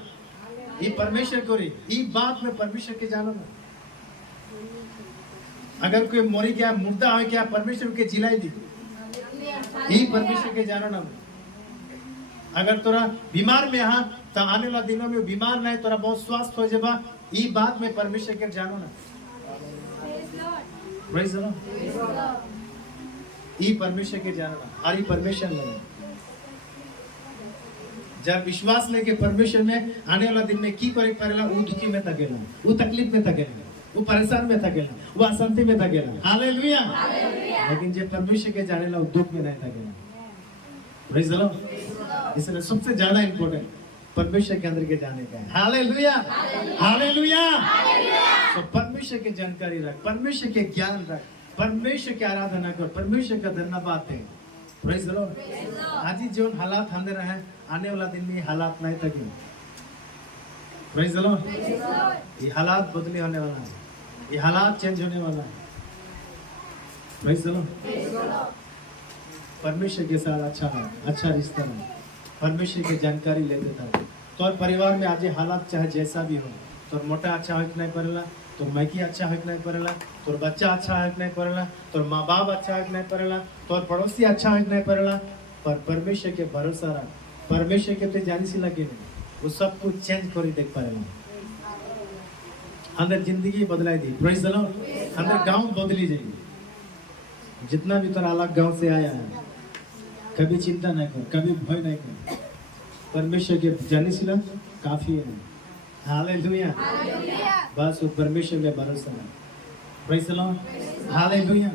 ये परमेश्वर को रही, ये बात में परमेश्वर के जानो ना। अगर कोई मोरी क्या मुर्दा हो क्या, परमेश्वर के जिलाई दी, ये परमेश्वर के जानो ना। अगर तोरा बीमार में हाँ, तो आने वाला दिनों में बीमार नहीं, तोरा बहुत स्वस्थ हो जाएगा, ये बात में परमेश्वर के जानो ना। Praise the Lord. ये परमेश्वर के जानना, और ये परमेश्वर नहीं। जब विश्वास लेके परमेश्वर में आने वाला दिन में की करे पड़ेला, वो दुखी में थकेला, वो तकलीफ में थकेला, वो परेशान में थकेला, वो अशांति में थकेला। हालेलुया। लेकिन जब परमेश्वर के जानेला, वो दुख में नहीं थकेला। Praise the Lord. इसलिए सबसे ज्यादा इंपॉर्टेंट परमेश्वर के अंदर के जाने का है। हालेलुया। हालेलुया। तो परमेश्वर की जानकारी रख, परमेश्वर के ज्ञान रख, परमेश्वर की आराधना कर, परमेश्वर का धन्यवाद है। Praise the Lord. आज ही जो हालात अंदर है, आने वाला दिन में हालात नहीं थके। Praise the Lord. ये हालात बदली होने वाला है, ये हालात चेंज होने वाला है। Praise the Lord. परमेश्वर के साथ अच्छा रिश्ता है, परमेश्वर की जानकारी ले देता है। तो और परिवार में आज हालात चाहे जैसा भी हो, तो मोटा अच्छा हो नहीं पड़ेला, तो मैकी अच्छा हो नहीं पड़ेला, तो बच्चा अच्छा हो नहीं पड़ेला, तो माँ बाप अच्छा हो नहीं पड़ेला, तो पड़ोसी अच्छा हो नहीं पड़ेला, पर परमेश्वर के भरोसा रख, परमेश्वर के तो जानी सी लगे नहीं, वो सब कुछ चेंज कर देख पाएगा। अंदर जिंदगी बदलाई दी। Praise the lord. अंदर गांव बदली जाएगी। जितना भी तेरा अलग गांव से आया है, कभी चिंता नहीं कर, कभी भय नहीं कर, परमेश्वर के जाने से काफी है। हालेलुया। बस वो परमेश्वर में भरोसा है। Praise the lord. हालेलुया।